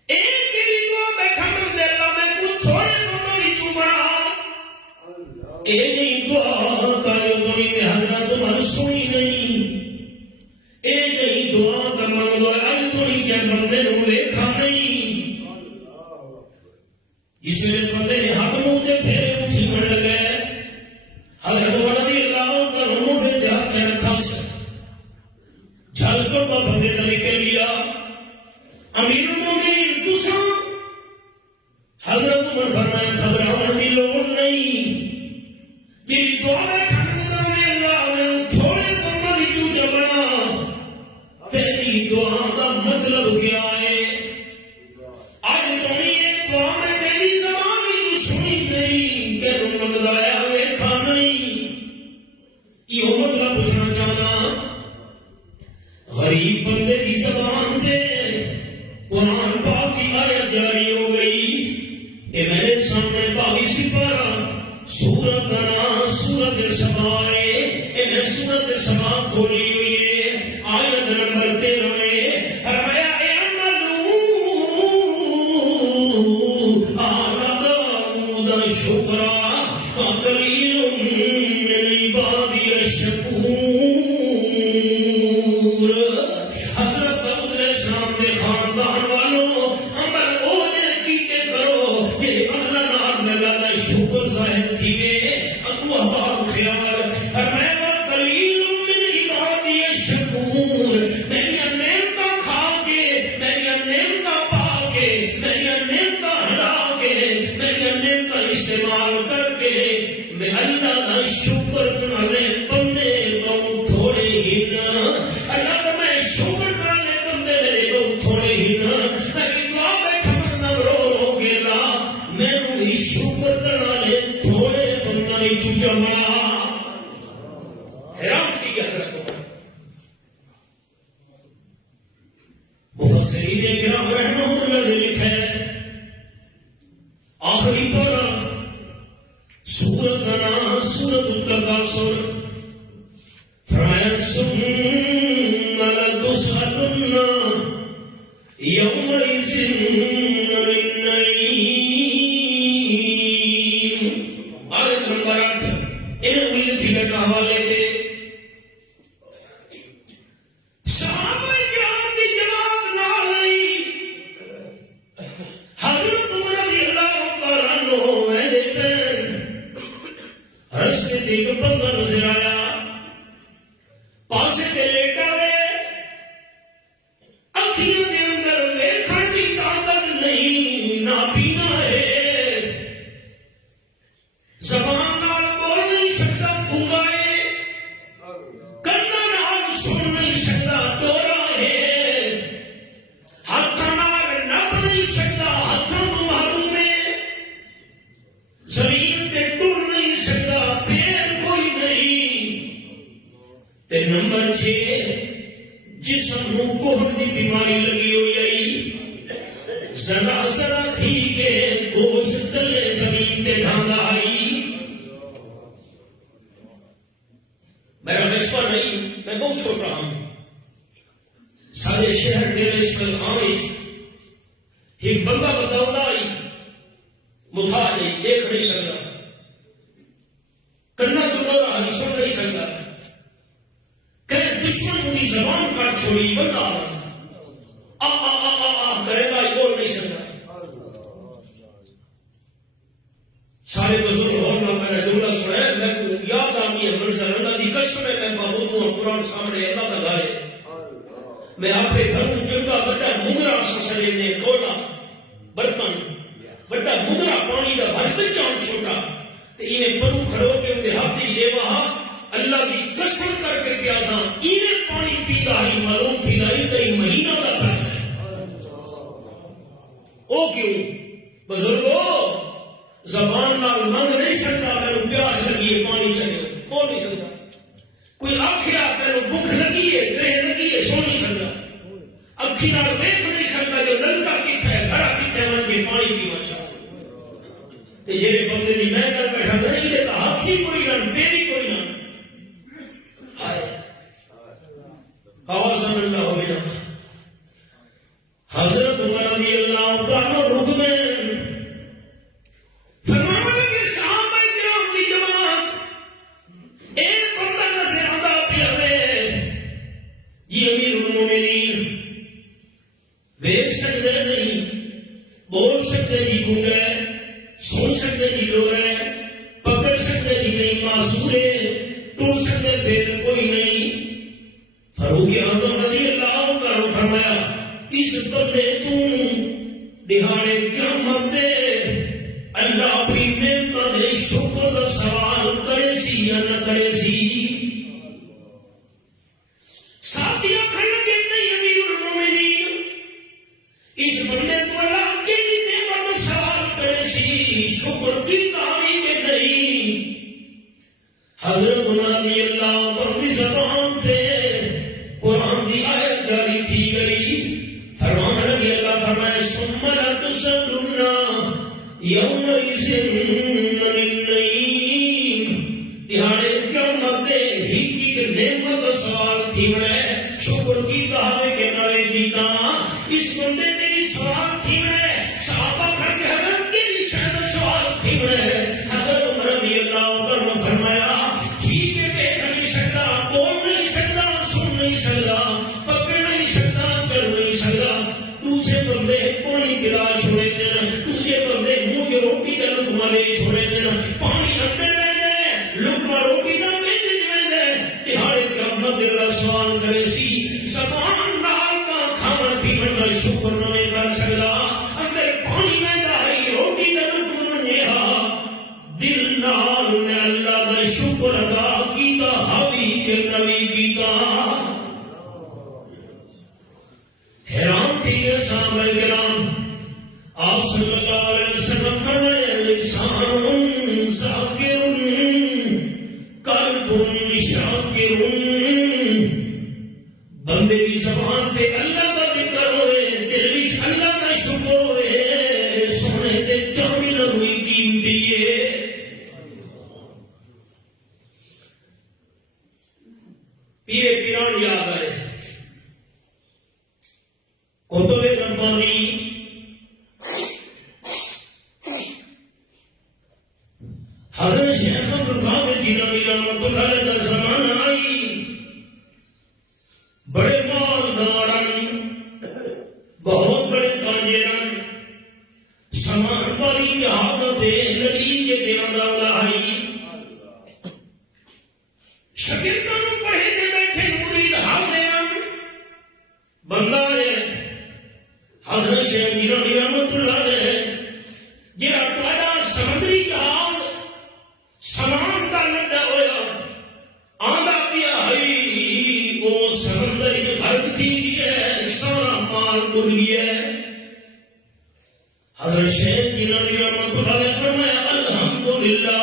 ایک گری دعا بیٹھا کر دے اللہ میں کچھ تھوڑے بندہ بھی چو بنا، ایک ہی دعا تالیو دوری میں حضرت تمہارا سنی نہیں، ایک ہی دعا کا منگ دو آج دوری کیا بندے نو دیکھا نہیں۔ اس میں بندے نے ہاتھ موتے پھیرے اٹھی مر لگے، حضرت عمر رضی اللہ تعالیٰ موٹے دے ہاتھ کے رکھا سے جھل کر با بندے دا نکل گیا۔ امیر المومنین تساں حضرت عمر فرمایا گھبراؤن دی لوڑ نہیں، تیری دعا میں کھڑا میں اللہ میں تھوڑے بندہ دی چوچا بنا، تیری دعا کا مطلب کیا ہے؟ آج تمہیں یہ دعا میں تیری زبان جو سنی نہیں کہ تم مددایا ویکھا نہیں، یہ مطلب پوچھنا چاہنا۔ غریب بندے کی زبان سے قرآن پاک کی آیت جاری ہو گئی، اے میرے سامنے 22 پارہ سورت انا سورت سبا ہے، اے میں سورت سبا کھولی ہوئی ہے، آیت نمبر 13 میں فرمایا اے عملو آل داؤد شکرا وقلیل شکر ظاہر تھی میں اکو احباب خیال فرمائے وَقَلِيلٌ مِّنْ عِبَادِيَ الشَّكُورُ میری نعمتاں کھا کے میری نعمتاں پا کے میری نعمتاں ہڑا کے میری نعمتاں استعمال کر کے میں اللہ کا شکر کرنے بندے بہت تھوڑے ہی نا اللہ کا میں شکر کرنے بندے میرے بہت تھوڑے ہی نا میں کہ دعا بیٹھا بندہ رو گے لا میں بھی شکر کرنے تھوڑے بندہ ہی چوچا مڑا حیران کی حضرت مفسرین کرام رحمہ اللہ نے لکھا ہے آخری پارہ سورت کا نام سورت التکاثر فرمایا ثم لتسألن یومئذ عن النعیم آیت نمبر 8 انہیں ملی تھی بیٹا حوالے تھے صحابہ کرام کی جماعت نہ لئی حضرت عمر رضی اللہ تعالیٰ عنہ میرے بہن رستے دیکھ بندہ نظر آیا پاسے کے لیٹا لے اکھیاں دے اندر ویکھن دی طاقت نہیں نہ پینا ہے زبان نال بول نہیں سکتا گونگا ہے کنا نال سن نہیں سکتا ڈورا ہے ہاتھاں نال نپ نہیں سکتا ہاتھاں تو محروم ہے زمین تے ٹر نہیں سکتا پیر کوئی نہیں تے نمبر 6 جسم نو کوہن دی بیماری لگی ہوئی آئی ذرا ذرا تھی کہ گوشت تلے زمین تے ڈھانگا آئی میرا بچپن نہیں میں بہت چھوٹا ہوں سارے شہر ڈیرے اسمل خانج ایک بندہ بتاؤں آئی متھا نہیں دیکھ نہیں سکتا کرنا تو ڈورا ہی سن نہیں سکتا کہ دشمن کی زبان کاٹ چھوڑی بندہ کرے گا بول نہیں سکتا سارے بزرگ ہونا میں نے جملہ سنا ہے میں کو یاد آ گئی ہے منظر اللہ دی قسم ہے میں بابود ہوں قرآن سامنے اللہ کا گھر ہے میں اپنے گھر میں چنگا بڑا منگرا سسڑے نے کھولا برتن بڑا منگرا پانی دا بھر کے چاند چھوٹا تے انہیں پرو کھڑو کے اندے ہاتھی لے وہاں اللہ دی قسم کر کے پیا تھا انہیں پانی پیدا ہی معلوم تھی لائی کئی مہینہ دا پیسہ ہے او کیوں بزرگو زبان نال منگ نہیں سکتا میں نے پیاس لگی ہے پانی چاہیے بول نہیں سکتا کوئی آخیا میں نے بھوک لگی ہے ترہ لگی ہے سو نہیں سکتا اکھی نال دیکھ نہیں سکتا جو نلکا کتنا ہے گھڑا کتنا ہے کے پانی پینا چاہتا تے جیرے بندے دی میں کر بیٹھا نہیں دیتا ہاتھی کوئی نہ پیری کوئی نہ آواز اللہ ہو بنا حضرت عمر رضی اللہ تعالیٰ رک گئے فرمانے لگے صحابہ کرام کی جماعت ایک بندہ نظر آتا پیا ہے یہ امیر المومنین دیکھ سکتے نہیں بول سکتے نہیں گونگا سن سکتے نہیں ڈورا پکڑ سکتے نہیں معذور ہے ٹوٹ سکتے پیر کوئی نہیں فاروق اعظم رضی اللہ عنہ فرمایا اس بندے تو دہاڑے قیامت دے اللہ اپنی نعمت دے شکر دا سوال کرے سی یا نہ کرے سی ساتھیاں کھڑ کے نہیں امیر المومنین اس بندے تو اللہ کی نعمت دا سوال کرے سی شکر کی کہانی کے نہیں حضرت عمر رضی اللہ عنہ کی زبان تھے قرآن دی آیت جاری تھی گئی فرمان لگی اللہ فرمائے ثم لتسألن یومئذ عن النعیم دہاڑے قیامت دے ہی کی نعمت سوال تھی میں شکر کی کہاوے کے نوے کی کہاں اس بندے نے بھی سوال تھی میں صحابہ کھڑ کے حضرت کے شاید سوال تھی میں حضرت عمر رضی اللہ عنہ فرمایا ٹھیک ہے دیکھ نہیں سکتا بول نہیں سکتا سن نہیں سکتا پکڑ نہیں سکتا چل نہیں سکتا دوسرے بندے پانی پلا چھوڑے دینا دوسرے بندے منہ کے روٹی کا لقمہ لے چھوڑے دینا آپ صلی اللہ علیہ وسلم فرمایا لسان ذاکر قلب شاکر، بندے کی زبان تے اللہ کا ذکر ہوئے، دل وچ اللہ کا شکر ہوئے، سونے تے چاندی لگوئی قیمتی ہے۔ پیرے پیران یاد آئے، کتب ربانی حضرت شیخ عبد القادر جیلانی رحمۃ اللہ علیہ کا زمانہ آئی، بڑے مالدارن، بہت بڑے تاجرن، سامان باری کے ہاتھوں تھے، لڑی کے دیاں لائی، شاگردوں پڑھے دے بیٹھے مرید حاضرن، بندہ ہے حضرت شیخ جیلانی رحمۃ اللہ علیہ جہاں تہاڈا سمندری جہاز سامان کا لڈا ہوا آندا پیا ہے، وہ سمندر کی غرق تھی ہے، سارا مال ڈوب گیا ہے۔ حضرت شیخ جیلانی رحمۃ اللہ علیہ فرمایا الحمدللہ،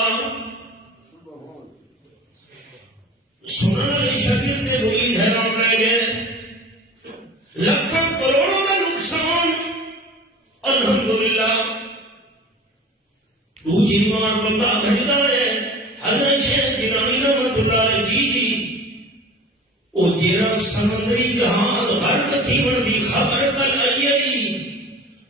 سنن والے شاگرد مرید حیران رہ گئے، لاکھوں کروڑوں کا نقصان، الحمدللہ۔ دوسری بار بندہ بھجتا ہے حضرت شیخ جیلانی رحمۃ اللہ علیہ جی وہ جیرا سمندری جہاز غرق تھی من دی خبر کل آئی،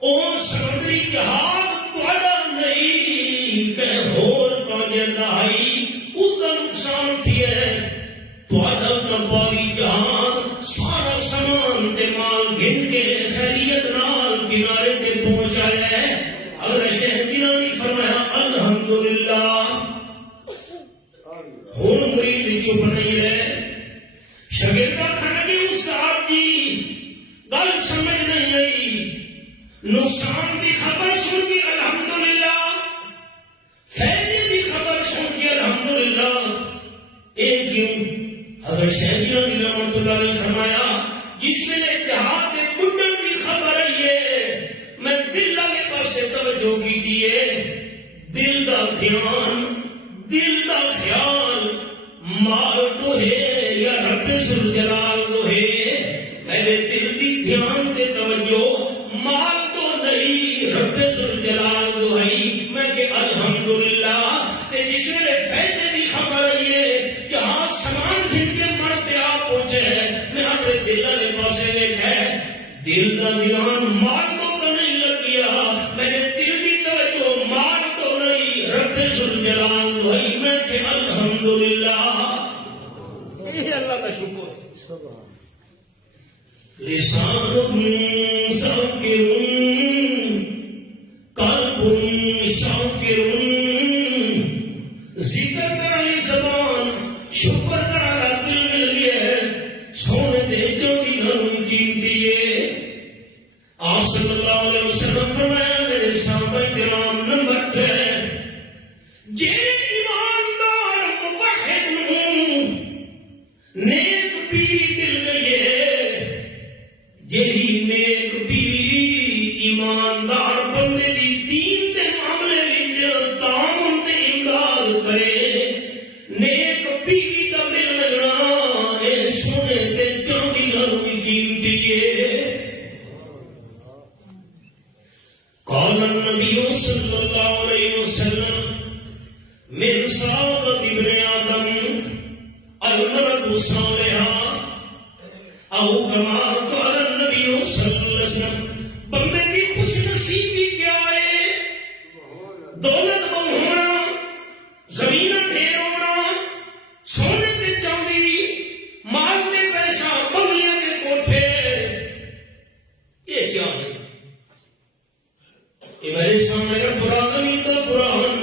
او سمندری جہاز تہاڈا نہیں کہ ہور تاجر دا آئی، اس دا نقصان تھی ہے، تہاڈا دا باری جہاز سارا سامان تے مال گھن کے خیریت نال کنارے تے پہنچایا ہے۔ حضرت شیخ جیلانی فرمایا الحمدللہ۔ ہوں مرید چپ نہیں رہے، شاگردہ کھڑا گئی استاد جی گل سمجھ نہیں آئی، نقصان کی خبر سن کے الحمدللہ، فائدے کی خبر سن کے الحمدللہ، ایک کیوں؟ حضرت شیخ جیلانی رحمۃ اللہ علیہ فرمایا جس میں اتحاد ٹوٹن کی خبر آئی ہے، میں دل کے پاسے توجہ کی دیے، دل دا دھیان، دل دا خیال، مال تو ہے یا رب ذوالجلال تو ہے، میرے دل دی دھیان تے توجہ، مال تو نہیں رب ذوالجلال تو ہے، میں کہ الحمدللہ۔ تے جس نے فائدے دی خبر آئی ہے، جہاں سامان گھن کے مرتے آپ پہنچے ہیں، میں اپنے دل والے پاسے دیکھا ہے، دل دا دھیان مال تو نہیں لگ گیا، میرے دل دی توجہ مال تو نہیں رب ذوالجلال تو ہے، میں کہ الحمدللہ۔ یہ اللہ کا شکر ہے۔ لسان ذاکر قلب شاکر، ذکر کرنے زبان، شکر کرنے دل مل گیا، سونے دے چاندی نال قیمتی ہے۔ آپ صلی اللہ علیہ وسلم فرمایا میرے صحابہ کرام نمبر 6 جے ایماندار موحد نوں نیک بیوی مل گئی ہے، جیڑی نیک بیوی ایماندار بندے دی دین دے معاملے وچ تعاون تے امداد کرے، نیک بیوی دا مل لگنا اے سونے تے چاندی نالوں قیمتی ہے۔ قال النبی صلی اللہ علیہ وسلم من سعادت ابن آدم المرء صالحا، او کما قال النبی صلی اللہ علیہ وسلم، بندے کی خوش نصیبی کیا ہے؟ دولت بہت ہونا، زمین ڈھیر ہونا، سونے تے چاندی، مال تے پیسہ، بنگلے کے کوٹھے، یہ کیا ہے؟ یہ میرے سامنے رب العالمین کا قرآن،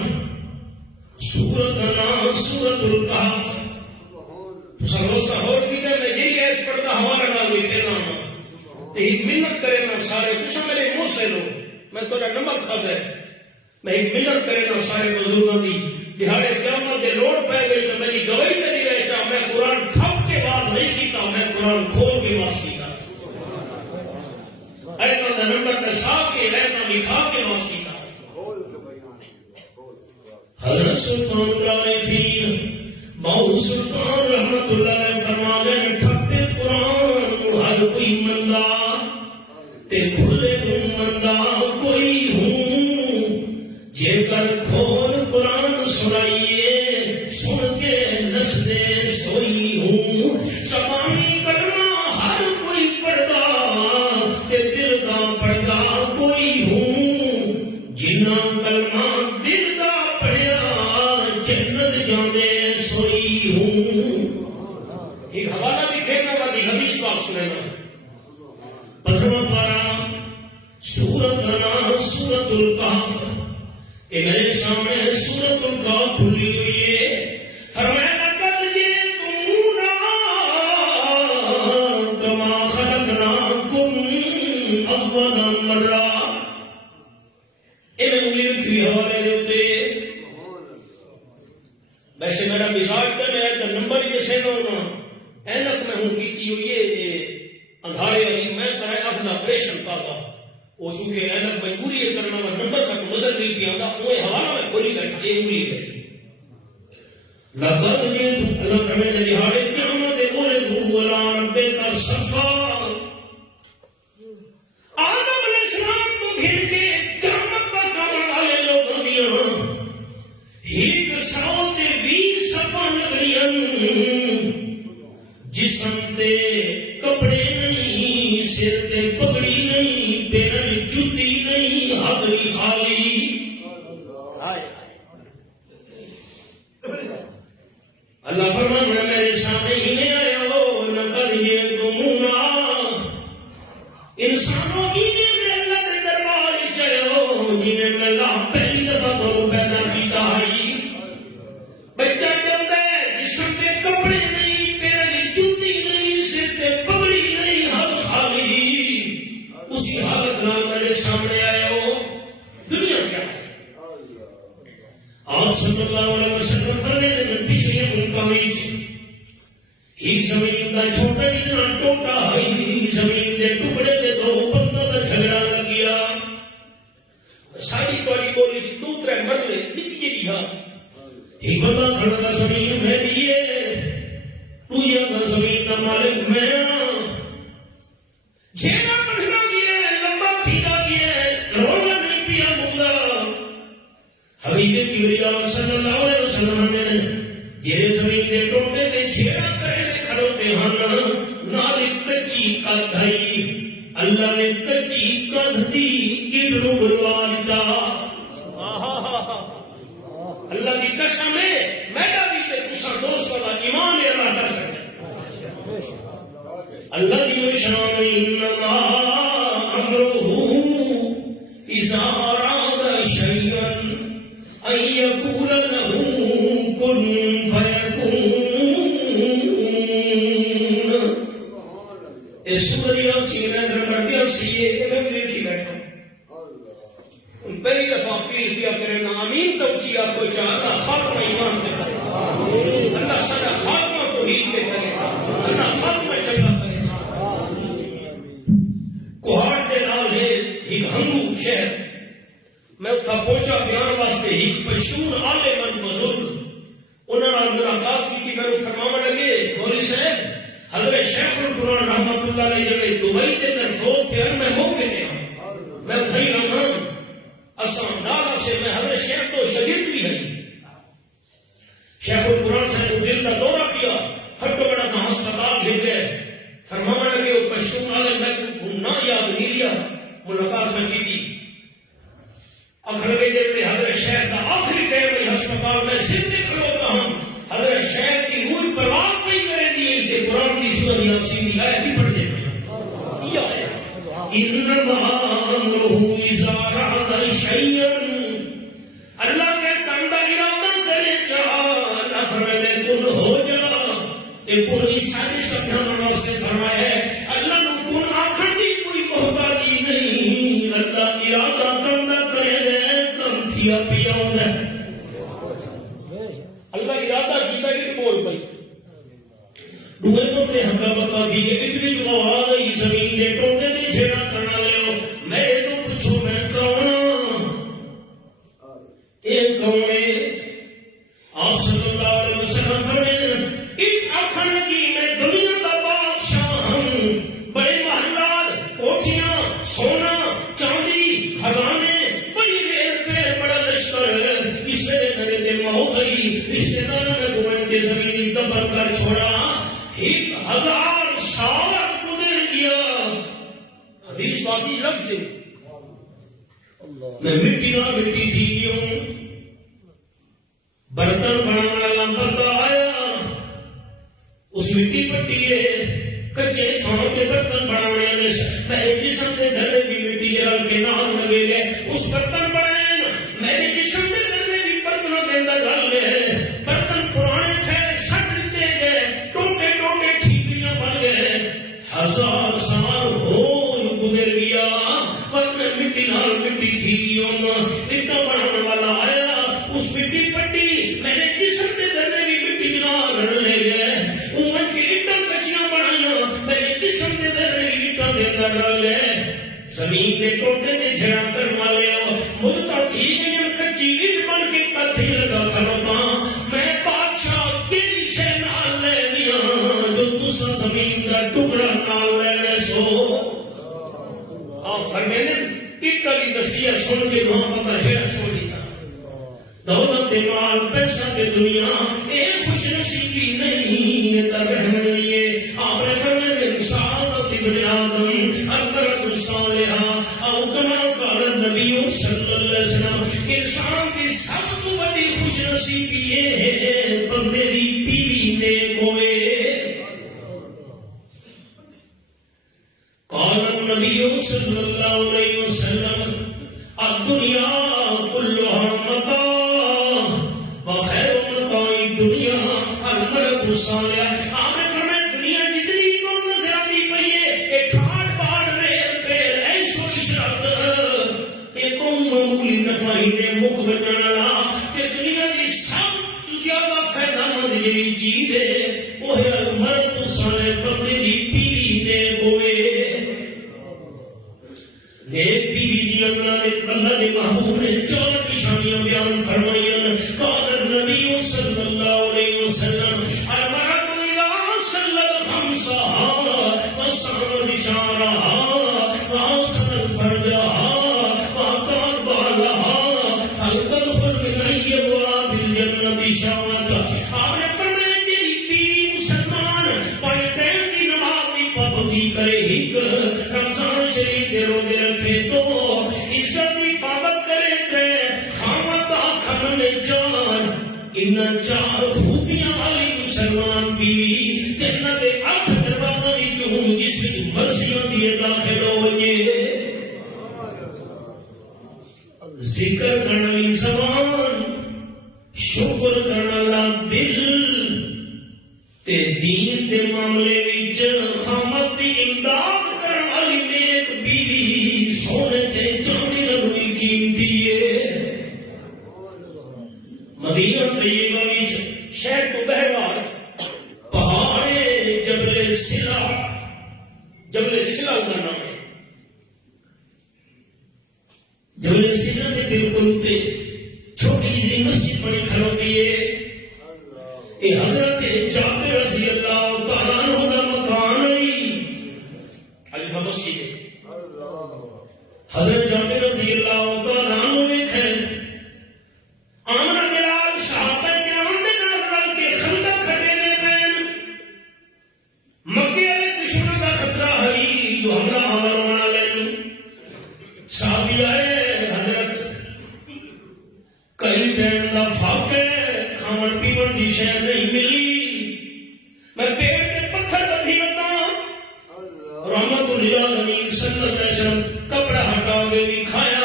سورۃ انعام، سورۃ الکہف، سروسا ہور کی میں یہی ایت پڑھتا ہمارا نام لکھے نا، ایک منت کرے نا سارے، کچھ میرے منہ سے لو، میں تھوڑا نمک کھا دے، میں ایک منت کرے نا سارے بزرگوں دی، دہاڑے قیامت دے لوڑ پہ گئی تو میری گواہی تے نہیں رہ چاہ، میں قرآن ٹھپ کے باز نہیں کیتا، میں قرآن کھول کے باز کیتا، ایتنا دا نمبر نسا کے، ایتنا لکھا کے حضرت سلطان العارفین ماؤ سلطان رحمت اللہ علیہ فرما گئے ٹھپے قرآن ہر کوئی مندا تے کھلے مندا کوئی ہوں جے کر کھول قرآن سنائیے سن کے نسدے سوئی ہوں زبانی کلمہ ہر کوئی پڑھدا تے دل دا پڑھدا کوئی ہوں جنہ کلمہ دل دا پڑھیا جنت جانے سوئی ہوں. ایک حوالہ بھی کھیلنا والی حدیث پاک سنیں گا. 15واں پارہ سورت انا سورت الکہف. یہ میرے سامنے سورت الکہف کھلی ہوئی ہے. فرمایا لقد جئتمونا کما خلقناکم اول مرہ. یہ میں انگلی رکھی حوالے دیتے ویسے میرا مزاج کا میں نمبر ہی کسے نہ ہونا اینک میں ہوں کیتی ہوئی ہے اندھارے والی میں کرائے اپنا آپریشن کا تھا وہ چونکہ اینک میں پوری کرنا میں نمبر میں نظر نہیں پیا تھا وہ حوالہ میں کھولی بیٹھا یہ پوری بیٹھی لقد جئتم اللہ فرمائے نے دہاڑے قیامت اولد ولا ربے کا صفا. آدم علیہ السلام کو گھر کے قیامت کا کام والے لوگوں دیا ایک سو تے 20 صفا لگڑیاں جسم تے کپڑے نہیں سر تے پگڑی نہیں پیرن جوتی نہیں ہاتھ بھی خالی. اللہ فرمان میں میرے سامنے ہی نہیں آیا ہو نہ کریے تمنا انسانوں کی میں اللہ کے دربار چلو جنہیں میں اللہ پہلی دفعہ کو پیدا کیتا ہے. بچہ جب ہے جسم کے کپڑے نہیں پیر کی جوتی نہیں سر کے پگڑی نہیں ہاتھ خالی اسی حالت نہ میرے سامنے آیا ہو. دنیا کیا ہے آپ صلی اللہ علیہ وسلم فرماتے ہیں پچھلے ملکاں ایک زمین کا چھوٹا جتنا ٹوٹا ہے زمین کے ٹکڑے کے دو بندوں کا جھگڑا لگ گیا. ساری کوئی بولی کی 2-3 مرلے نک جی ہاں ایک بندہ کھڑا تھا زمین میں لیے پویا تھا زمین کا مالک میں جھیلا بننا گیا لمبا پھیلا گیا رونا نہیں پیا مقدہ حبیب کبریا صلی اللہ علیہ وسلم نے جیرے زمین کے ٹوٹے دے چھیڑا کرے دے کھڑوتے ہن نال کچی کدھ آئی اللہ نے کچی کدھ دی اٹ نو بلوا دیتا. اللہ دی قسم ہے میرا بھی تے تساں دوستاں دا ایمان اللہ دا کرے اللہ دی شان انما امرہ اذا اراد شیئا ان یقول له کن فیکون. اے سورہ یاسین نمبر 82 میں لکھی بیٹھا پہلی دفعہ پیر کیا کرے نا امین تو اچھی آپ کو چاہتا خاتمہ ایمان کے کرے اللہ سارا خاتمہ توحید کے کرے اللہ خاتمہ چنگا کرے. کوہاٹ کے نال ہے ایک ہنگو شہر میں اتھا پہنچا بیان واسطے ایک مشہور عالم بزرگ انہوں نے ملاقات کی کہ میں فرمانے لگے مولوی صاحب حضرت شیخ القرآن رحمت اللہ علیہ جب دبئی کے اندر فوت تھے میں موقع دیا میں اتھائی رہا اسام نارا سے میں حضرت شیخ تو شگرد بھی ہے شیخ القرآن سے تو دل کا دورہ کیا پھٹو بڑا سا ہسپتال بھیج گئے فرمانے لگے وہ پشتون عالم میں نہ یاد نہیں لیا ملاقات میں کی تھی اکھڑے دے حضرت شیخ کا آخری ٹائم میں ہسپتال میں زندے کھلوتا ہوں حضرت شیخ کی روح پرواز نہیں کرے دی کہ قرآن کی سورہ یاسین کی آیت ہی پڑھ دے یہ آیا انما امرہ اذا اراد شیئا اللہ کے کندہ ارادہ کرے چاہ فرمائے کن ہو جا یہ کن اس ساری سبھانا سے فرمایا ہے اللہ نو کن آخر دی کوئی محتاجی نہیں اللہ ارادہ کندہ کرے دے کم تھیا پیاؤں ہے اللہ ارادہ کیتا کہ بول پائی دوئے بندے ہنگا بتا تھی کہ اٹ بھی جو آواز آئی زمین دے ٹوٹے دے جھیڑا کرنا لے ہو میرے تو پوچھو میں کون اے کون ہے رشتے دار میں گوئن کے زمینی دفن کر چھوڑا 1000 سال گزر گیا حدیث باقی لفظ ہے میں مٹی نہ مٹی تھی کیوں برتن بنانے والا بندہ آیا اس مٹی پٹی ہے کچے تھانوں کے برتن بنانے والے میرے جسم کے دھرے بھی مٹی جرل کے نام لگے گئے اس برتن بنائے میرے جسم کے دھرے بھی برتنوں کے اندر رل گئے برتن پرانے تھے سٹ لیتے گئے ٹوٹے ٹوٹے ٹھیکریاں بن گئے 1000 سال ہو گزر گیا پر میں مٹی نال مٹی تھی اٹا بنانے والا آیا اس مٹی پٹی میرے جسم کے دھرے بھی مٹی جنال رلنے گئے امت کی اٹا کچیاں بنائیاں میرے جسم کے دھرے بھی اٹا دے اندر رل گئے زمین کے ٹوٹے کے جھڑا کر والے مردہ تھی میں کچی اٹ بن کے کتھی لگا کھڑوتا میں بادشاہ تیری شے نال لے گیا جو تسا زمین کا ٹکڑا نال لے گئے سو آپ فرمینے اٹلی نصیحت سن کے وہاں بندہ جھڑا چھوڑی تھا دولت مال پیسہ کے دنیا ایک خوش نصیبی نہیں یہ در رحمت لیے آپ نے فرمینے سعادت ابن آدم البرد الصالحہ او کما قال النبی صلی اللہ علیہ وسلم انسان کی سب تو بڑی خوش نصیبی یہ ہے بندے دی بیوی نیک ہوئے قال النبی صلی اللہ علیہ وسلم الدنیا کلها متاع وخیر متاع الدنیا المرء الصالح آپ نے فرمایا دنیا جتنی کو نظر آتی پئی ہے ایک کھاٹ باڑ ریل پیر ایشو عشرت ایک معمولی نفعی نے مکھ بجانا کہ دنیا کی سب زیادہ فائدہ مند جی چیز ہے وہ ہے المرء الصالح بندے دی بیوی نیک ہوئے نیک بیوی دی اللہ نے محبوب نے 4 نشانیاں بیان فرمائیاں قال النبی صلی اللہ علیہ وسلم المرأة اذا صلت خمسها وصامت شهرها واحسنت فرجها واطاعت بالها هل تدخل من اي ابواب الجنة شاءت آپ نے فرمایا تیری بیوی مسلمان پانچ ٹائم کی نماز کی پابندی کرے رمضان شریف کے روزے رکھے تو عزت کی حفاظت کرے خامت آخر میں 4 ان 4 خوبیاں والی مسلمان بیوی جنت 8 دروازوں کی چون جس کی مرضیوں دیے داخل ہو گئے ذکر کرنے والی زبان شکر کرنے والا دل تے دین دے معاملے وچ خامت دی امداد کرن والی نیک بیوی سونے تے چاندی نبوی قیمتی ہے مدینہ طیبہ وچ شہر تو بہرحال پہاڑ جبل سلا کا نام ہے جبل سلا دے بالکل تے چھوٹی جی مسجد بنی کھلوتی ہے یہ حضرت جابر رضی اللہ تعالیٰ عنہ کا مکان ہے علیفہ مسجد ہے حضرت جابر رضی اللہ تعالیٰ عنہ دیکھیں آمنہ دلال صحابہ کرام دے نال رل کے خندق کھڑے نے پین مکے والے دشمنوں کا خطرہ ہے جو حملہ ہونا لین صحابی آئے حضرت کئی ٹائم دا فاقے کھان پیون دی شے نہیں ملی میں پیٹ تے پتھر بدھی بنا رحمت للعالمین صلی اللہ علیہ وسلم کپڑا ہٹا کے بھی کھایا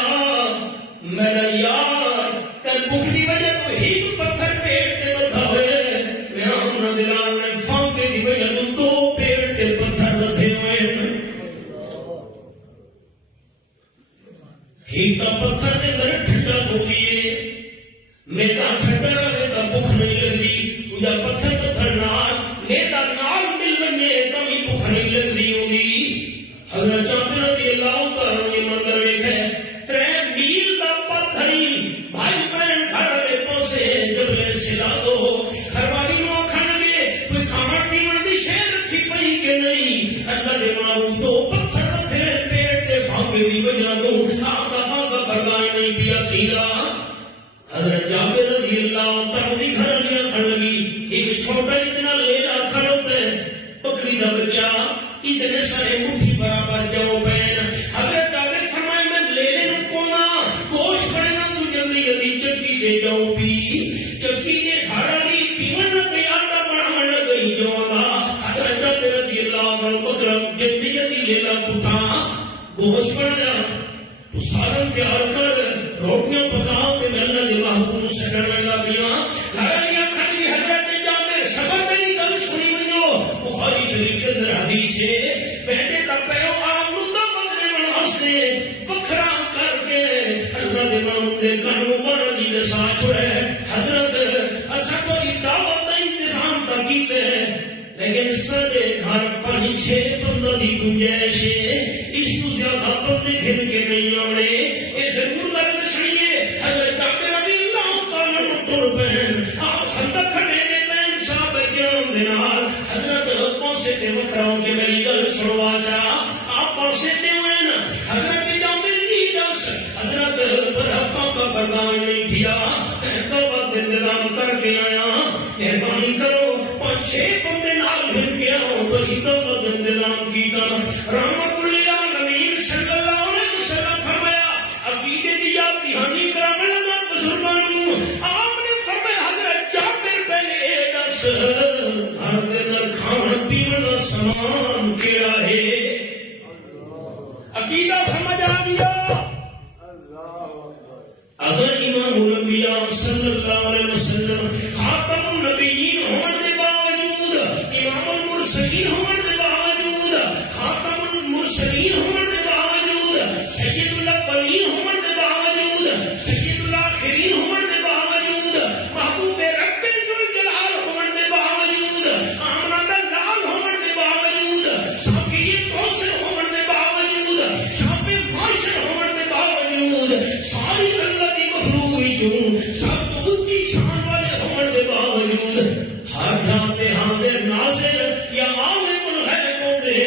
میرا یار تے بھوک دی وجہ تو ہی پتھر پیٹ تے بدھا ہوئے میں ہمراں دلال نے فاقے دی وجہ تو 2 پیٹ تے پتھر بدھے ہوئے ہی کا پتھر دے در ٹھنڈا ہو گئی میرا ٹھنڈا رہے کا بھوک نہیں لگتی تجھا پتھر نال میرا نال مل بنے تمی بھوک نہیں لگتی ہوگی حضرت جابر رضی اللہ تعالیٰ نے مندر ویکھے 3 میل دا پتھر بھائی بہن گھر والے پاسے جبل سلا دو گھر والی نو آکھن لگے کوئی کھانا پیون دی شے رکھی پئی کہ نہیں اللہ دے معبود 2 پتھر رکھے پیٹ تے فاقے دی وجہ تو آپ دا فاقہ برداشت نہیں پیا کیلا حضرت جابر رضی اللہ تعالی دی گھر لیا کھڑ لگی ایک چھوٹا جتنا لیلا کھڑو تے بکری دا بچہ اتنے سارے مٹھی برابر جو پین حضرت جابر فرمائے میں لیلے نو کونا گوشت پڑے نا تو جلدی جلدی چکی دے جاؤ پی چکی دے گھڑا لی پیون نہ گئی آٹا بڑھان لگئی جو حضرت جابر رضی اللہ عنہ بکرا جلدی جلدی لیلا پٹھا گوشت پڑ جا تو سارن تیار کر روٹیاں پکاؤ کہ میں اللہ نے محبوب سے ڈرنے لگیاں گھرانیاں کھڑی حضرت جابر صبر میری گل سنی منو بخاری شریف کے اندر حدیث ہے پہلے تک پیو آپ نوتا مدنے مناسے وکھرا کر کے اللہ نے محبوب نے کن مبارک جی دسا چھوڑے حضرت اسا کوئی دعوت کا انتظام تا کیتے لیکن سارے گھر پانی چھے بندہ دی گنجائش ہے اس کو زیادہ بندے گھن کے نہیں آنے یہ ضرور لگنے سنیے حضرت جابر رضی اللہ تعالیٰ نے ٹور پہن آپ خندق کھڑے دے پہن صاحب کرام دنال حضرت پانسے تے وکھراؤں کے میری گل سنوا جا آپ پانسے تے ہوئے نا حضرت جابر کی دس حضرت برحفہ کا بردان نہیں کیا میں توبہ انتظام کر کے آیا مہربانی کرو 5-6 بندے نال گھن کے آؤ بڑی توبہ انتظام کی کا رحمت للعالمین صلی اللہ علیہ وسلم فرمایا عقیدے دی یاد دہانی کرام لگا بزرگانوں آپ نے فرمایا حضرت جابر پہلے دس گھر دے اندر کھان پینے دا سامان کیڑا ہے عقیدہ سمجھ آ گیا اگر امام الانبیاء صلی اللہ علیہ وسلم خاتم النبیین ہونے کے باوجود امام المرسلین ہونے کے باوجود خاتم المرسلین ہونے کے باوجود سید الاولین ہونے کے باوجود سید الاخرین ہونے کے باوجود محبوب رب ذوالجلال ہونے کے باوجود آمنہ لال ہونے کے باوجود ساقی کوثر ہونے کے باوجود شافع معاشر ہونے کے باوجود ساری اللہ دی مخلوق وچوں سب تو اونچی شان والے ہونے کے باوجود ہر جاتے حاضر ناظر یا عالم الغیب ہوندے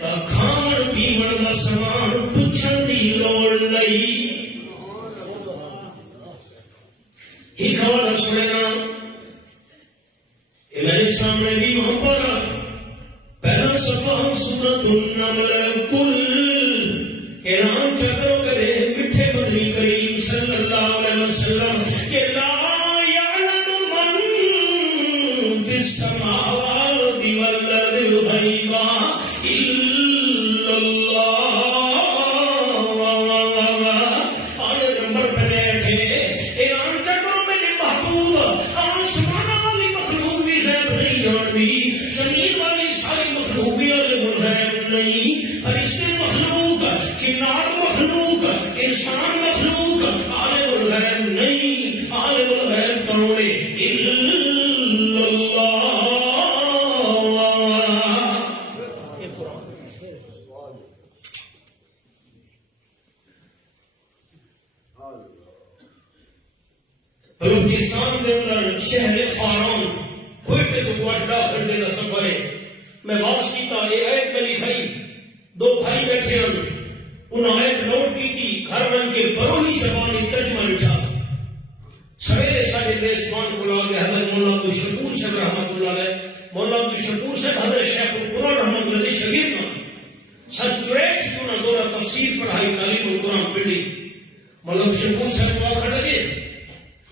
تا کھان پیون دا سامان پوچھن دی لوڑ نہیں ایک حوالہ سننا یہ میرے سامنے بھی وہاں پر پہلا صفحہ سورۃ النمل کل اعلان چکرو کرے مٹھے مدنی کریم صلی اللہ علیہ وسلم کہ لا یعلم من فی السماوات والارض الغیب الا اللہ آیت نمبر 65 اعلان چکرو میرے محبوب آسمان والی مخلوق بھی غیب نہیں جانتی زمین والی ساری مخلوق بھی علم الغیب نہیں فرشتے مخلوق جنات مخلوق انسان مخلوق عالم الغیب نہیں عالم الغیب کون ہے الا اللہ یہ قرآن بلوچستان کے اندر شہر خاران کوئٹے تو کوئٹہ گھنٹے کا سفر ہے میں واپس کیتا یہ ایک میں لکھائی 2 بھائی بیٹھے ہیں انہوں ایک نوٹ کی تھی گھر بن کے بروہی زبانی ترجمہ لکھا سویرے ساڑھے دیسمان کو لگے حضرت مولا عبد الشکور صاحب رحمت اللہ علیہ مولا عبد الشکور صاحب حضرت شیخ القرآن رحمت اللہ علیہ شبیر میں سن چویٹ کیوں نہ دورہ تفسیر پڑھائی تعلیم القرآن پڑھی مولا عبد الشکور صاحب کو آخر لگے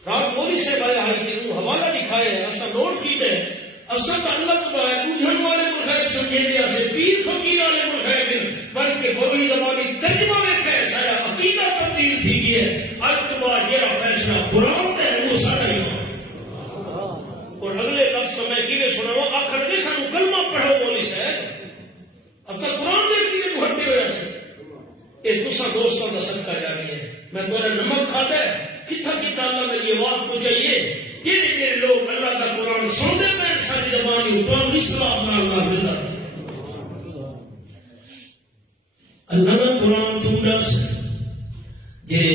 رات مولی سے بایا آئی کہ انہوں حوالہ لکھائے ایسا نوٹ کی دے اصلا اللہ تو بایا بوجھن والے ملخیر سمجھے دیا سے پیر فقیر والے ملخیر بلکہ بروی زبانی ترجمہ میں کہے سارا عقیدہ تبدیل تھی گئی ہے آج تو بعد یہ فیصلہ قرآن ہے وہ سارا ایمان اور اگلے لفظ میں کیلے سنا ہوا آخر کے سانو کلمہ پڑھو مولی سے اصلا قرآن میں کیلے کو ہٹے ہوئے سے یہ دوسرا دوستان دا صدقہ جاری ہے میں تمہارا نمک کھاتا ہے کتھا کتا اللہ میں یہ بات کو چاہیے یہ لوگ اللہ کا قرآن سنتے میں ساری زبانی اتوان اسلام نال ملنا اللہ کا قرآن تو دس یہ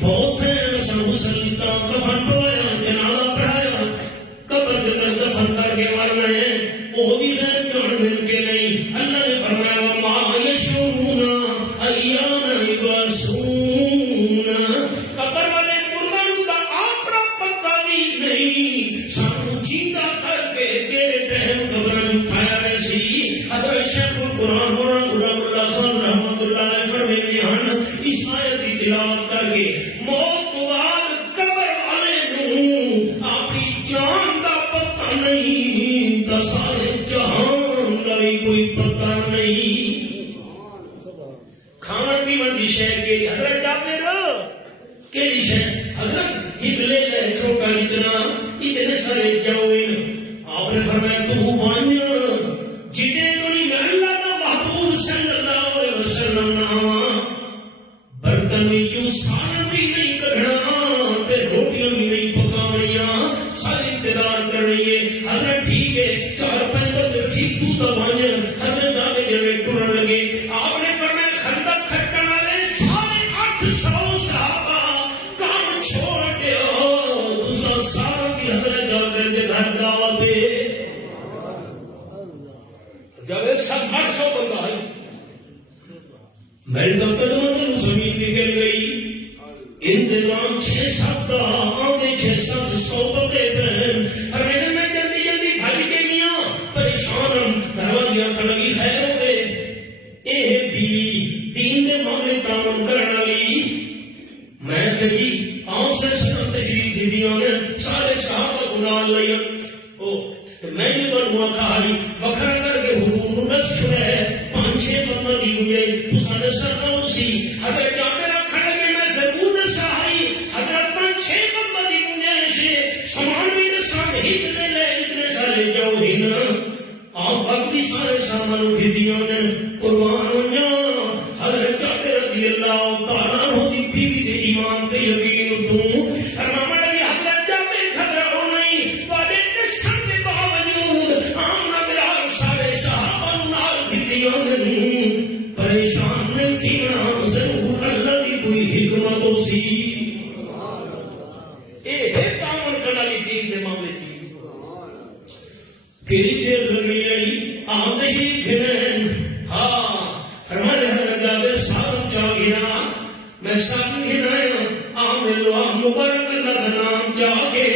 فوت ہے سن مسلمتا کفن پڑھایا جنازہ پڑھایا قبر کے اندر دفن کر کے مرنا ہے وہ بھی غیر جان کے نہیں اللہ نے فرمایا وما یشعرون ایان یبعثون قبر والے مردوں کا کئی شے حضرت ہکلے لے کھوکا اتنے سارے جاؤں آپ نے فرمایا تو وانیا جتے کوئی میں اللہ کا محبوب صلی اللہ علیہ وسلم نام برتن میں جو سالن بھی نہیں کرنا تے روٹیاں بھی نہیں پکاونیاں ساری انتظار کرنی ہے حضرت ٹھیک ہے 4-5 بندے ٹھیک تو دوانیا حضرت جا کے جڑے ٹرن لگے آپ نے فرمایا خندق کھٹن والے سارے 800 صحابہ کام چھوڑ دیو تساں سارے دی حضرت جا کے گھر دعوت دے جب 800 بندہ ہے میری قدموں تو زمین نکل گئی انتظام 6-7 آدھے 600 بندے پہن ہمیں میں جلدی جلدی بھائی کے گیا پریشان دروازیاں کھڑی خیر ہوئے اے بیوی دین دے معاملے کام کرنا لی میں کہی آؤں سے سنم تشریف دی دیوں نے سارے صحابہ گناہ لیا میں یہ تو ہوا کہا وکھرا کر کے حضور نڈس چھوڑے ہے 5-6 بندہ دی ہوئے اس نے سرکاؤں سی حضرت جامعہ رکھنے لگے میں ضرور نسا آئی حضرت 5-6 بندہ دی ہوئے سے سامان بھی نسا نہیں اتنے لے اتنے سارے جاؤ ہی نا آپ وقتی سارے سامان کی دیوں نے قربان ونجا حضرت جامعہ رضی اللہ تعالیٰ عنہ دی بیوی دے ایمان دے یقین تو فرمانے لگے حضرت جامعہ گھبراؤ نہیں والے نسن کے باوجود آمنا میرا سارے صحابہ نال کی پریشان نہیں تھی نا ضرور اللہ کی کوئی حکمت ہو سی اے ہے کامل کنالی دین دے معاملے کی گری دیر لگی آئی آمدشی گھنین ہاں فرمانے حضرت جابر صاحب چاہ گنا میں صاحب گھنائیں آمد اللہ مبارک اللہ کا نام چاہ کے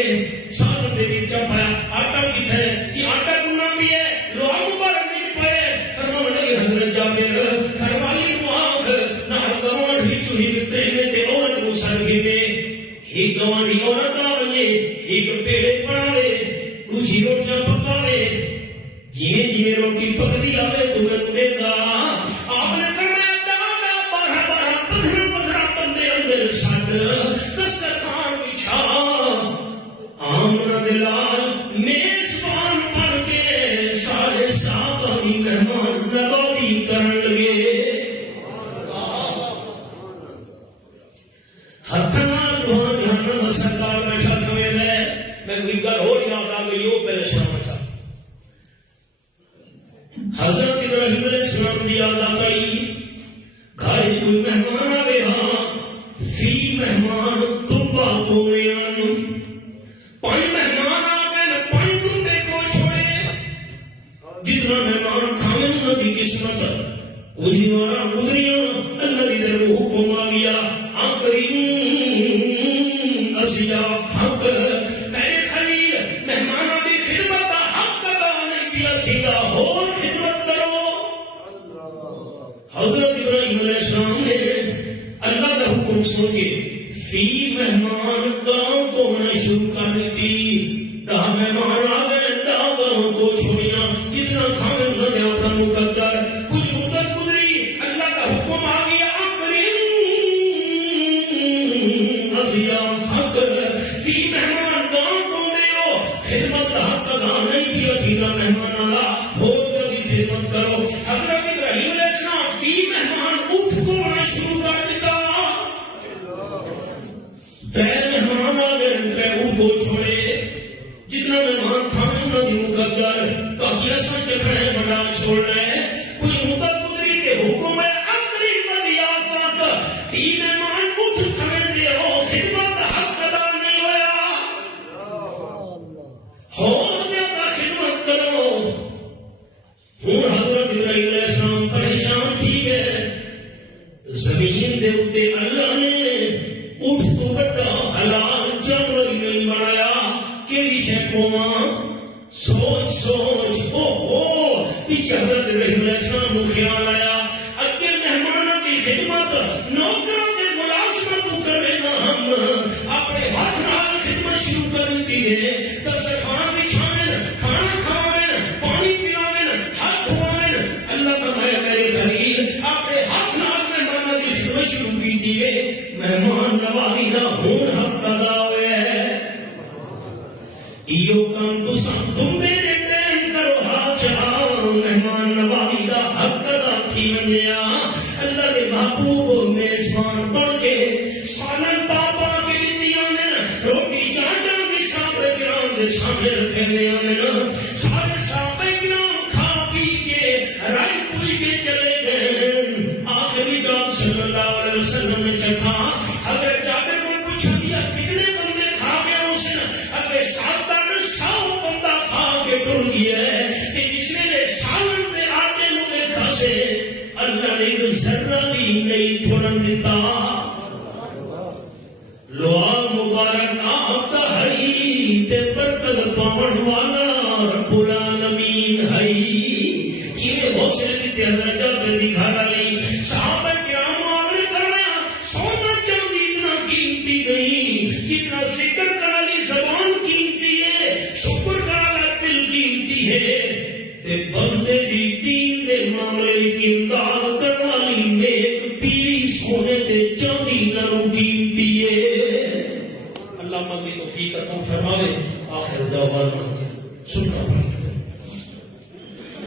صاحب دیوی چاپایا آٹا کی تھے یہ آٹا گنا بھی ہے لوہا مبارک نہیں پائے فرمانے لگے حضرت جابر فرمالی کو آنکھ نہ گوان ہی چوہی بکتری میں تے عورت کو سرگی میں ہی گوانی عورت آونے ہی پیڑے پڑھاوے روچی روٹیاں پکاوے جیویں روٹی پکتی آوے تمہیں دے گا آپ نے فرمایا دادا 12-15 بندے اندر سٹ دسترخوان بچھا آمنا دلال میزبان بن کے سارے صحابہ کی مہمان نوازی کرن لگے ہتھاں دعا جہنم سرکار بیٹھا کھوے لے میں کوئی گل ہو یاد آ گئی وہ پہلے سنا تھا حضرت ابراہیم علیہ السلام دی یاد آئی گھر کوئی مہمان آوے ہاں فی مہمان تمبا کویان 5 مہمان آ گئے 5 تمبے کو چھوڑے جتنا مہمان کھانے نبی قسمت گزری وارا گزریاں اللہ کی طرف حکم آ گیا آکریم اشیا حق میرے خلیل مہمانوں کی خدمت کا حق ادا نہیں پیا تھیگا اور خدمت کرو حضرت ابراہیم علیہ السلام نے اللہ کا حکم سن کے فی مہمان گاؤں کو ہونا شروع کر دیتی ڈاہ مہمان آ گئے ڈاہ گاؤں کو چھوڑیاں جتنا کھانے نہ دے اپنا مقدر کچھ مدت گزری اللہ کا حکم آ گیا فی مہمان گاؤں کو دیو خدمت حق ادا نہیں پیا تھیگا مہمان آلا ہو جلدی خدمت کرو حضرت ابراہیم علیہ السلام فی مہمان اٹھ کو ہونا شروع کر دیتا 3 مہمان آ گئے 3 اٹھ کو چھوڑے جتنا مہمان کھانے نہ دی مقدر باقی ایسا کہ کھڑے بڑا چھوڑنا ہے کوئی مدت گزری کے حکم ہے اکریم ضیافت فی مہمان اٹھ کھڑے دیو خدمت حق ادا نہیں ہویا ہو جاتا خدمت کرو ہوں حضرت ابراہیم علیہ السلام پریشان تھی گئے زمین دے اتے اللہ نے اٹھ کو بڑا حلال جانور نہیں بنایا کیڑی شے کوواں سوچ سوچ او پیچھے حضرت ابراہیم علیہ السلام کو خیال آیا اگے مہمانوں کی خدمت نوکروں کے ملازمت کو کرے گا ہم اپنے ہاتھ نال خدمت شروع کر دی ہے دسترخوان بچھاویں کھانا کھاویں پانی پلاویں ہاتھ دھویں اللہ فرمایا میرے خلیل اپنے ہاتھ نال مہمانوں کی خدمت شروع کی دی ہے مہمان نوازی نہ ہو ہوں حق ادا ہوئے ایو کم تم میرے ٹائم کرو حاجہ مہمان نوازی دا حق ادا تھی ونیا اللہ دے محبوب میزبان بن کے سالن پاپا کے دیتیاں نے روٹی چاچا کے صحابہ کرام دے سامنے رکھے نے سارے صحابہ کرام کھا پی کے رائی پوئی کے چلے گئے آخری جاب صلی اللہ علیہ وسلم نے چکھا حضرت جابر کو پوچھا دیا کتنے بندے کھا گئے اس نے اگر 700 بندہ کھا کے ٹر گیا ہے کہ جس نے سالن دے آٹے نو دیکھا سے اللہ نے ایک ذرہ بھی نہیں چھوڑن دیتا لوال مبارک آپ دا ہئی تے برکت پاون والا رب العالمین ہئی یہ حوصلے دیتے حضرت جابر دی گھر والی صحابہ کرام نے فرمایا سونا چاندی اتنا قیمتی نہیں جتنا ذکر کرالی زبان قیمتی ہے شکر کرالا دل قیمتی ہے تے بندے دی دین دے معاملے وچ امداد کرن والی نیک بیوی سونے تے چاندی نالوں قیمتی ہے اللہ مدد توفیق عطا فرماوے آخر دعوانا سن کا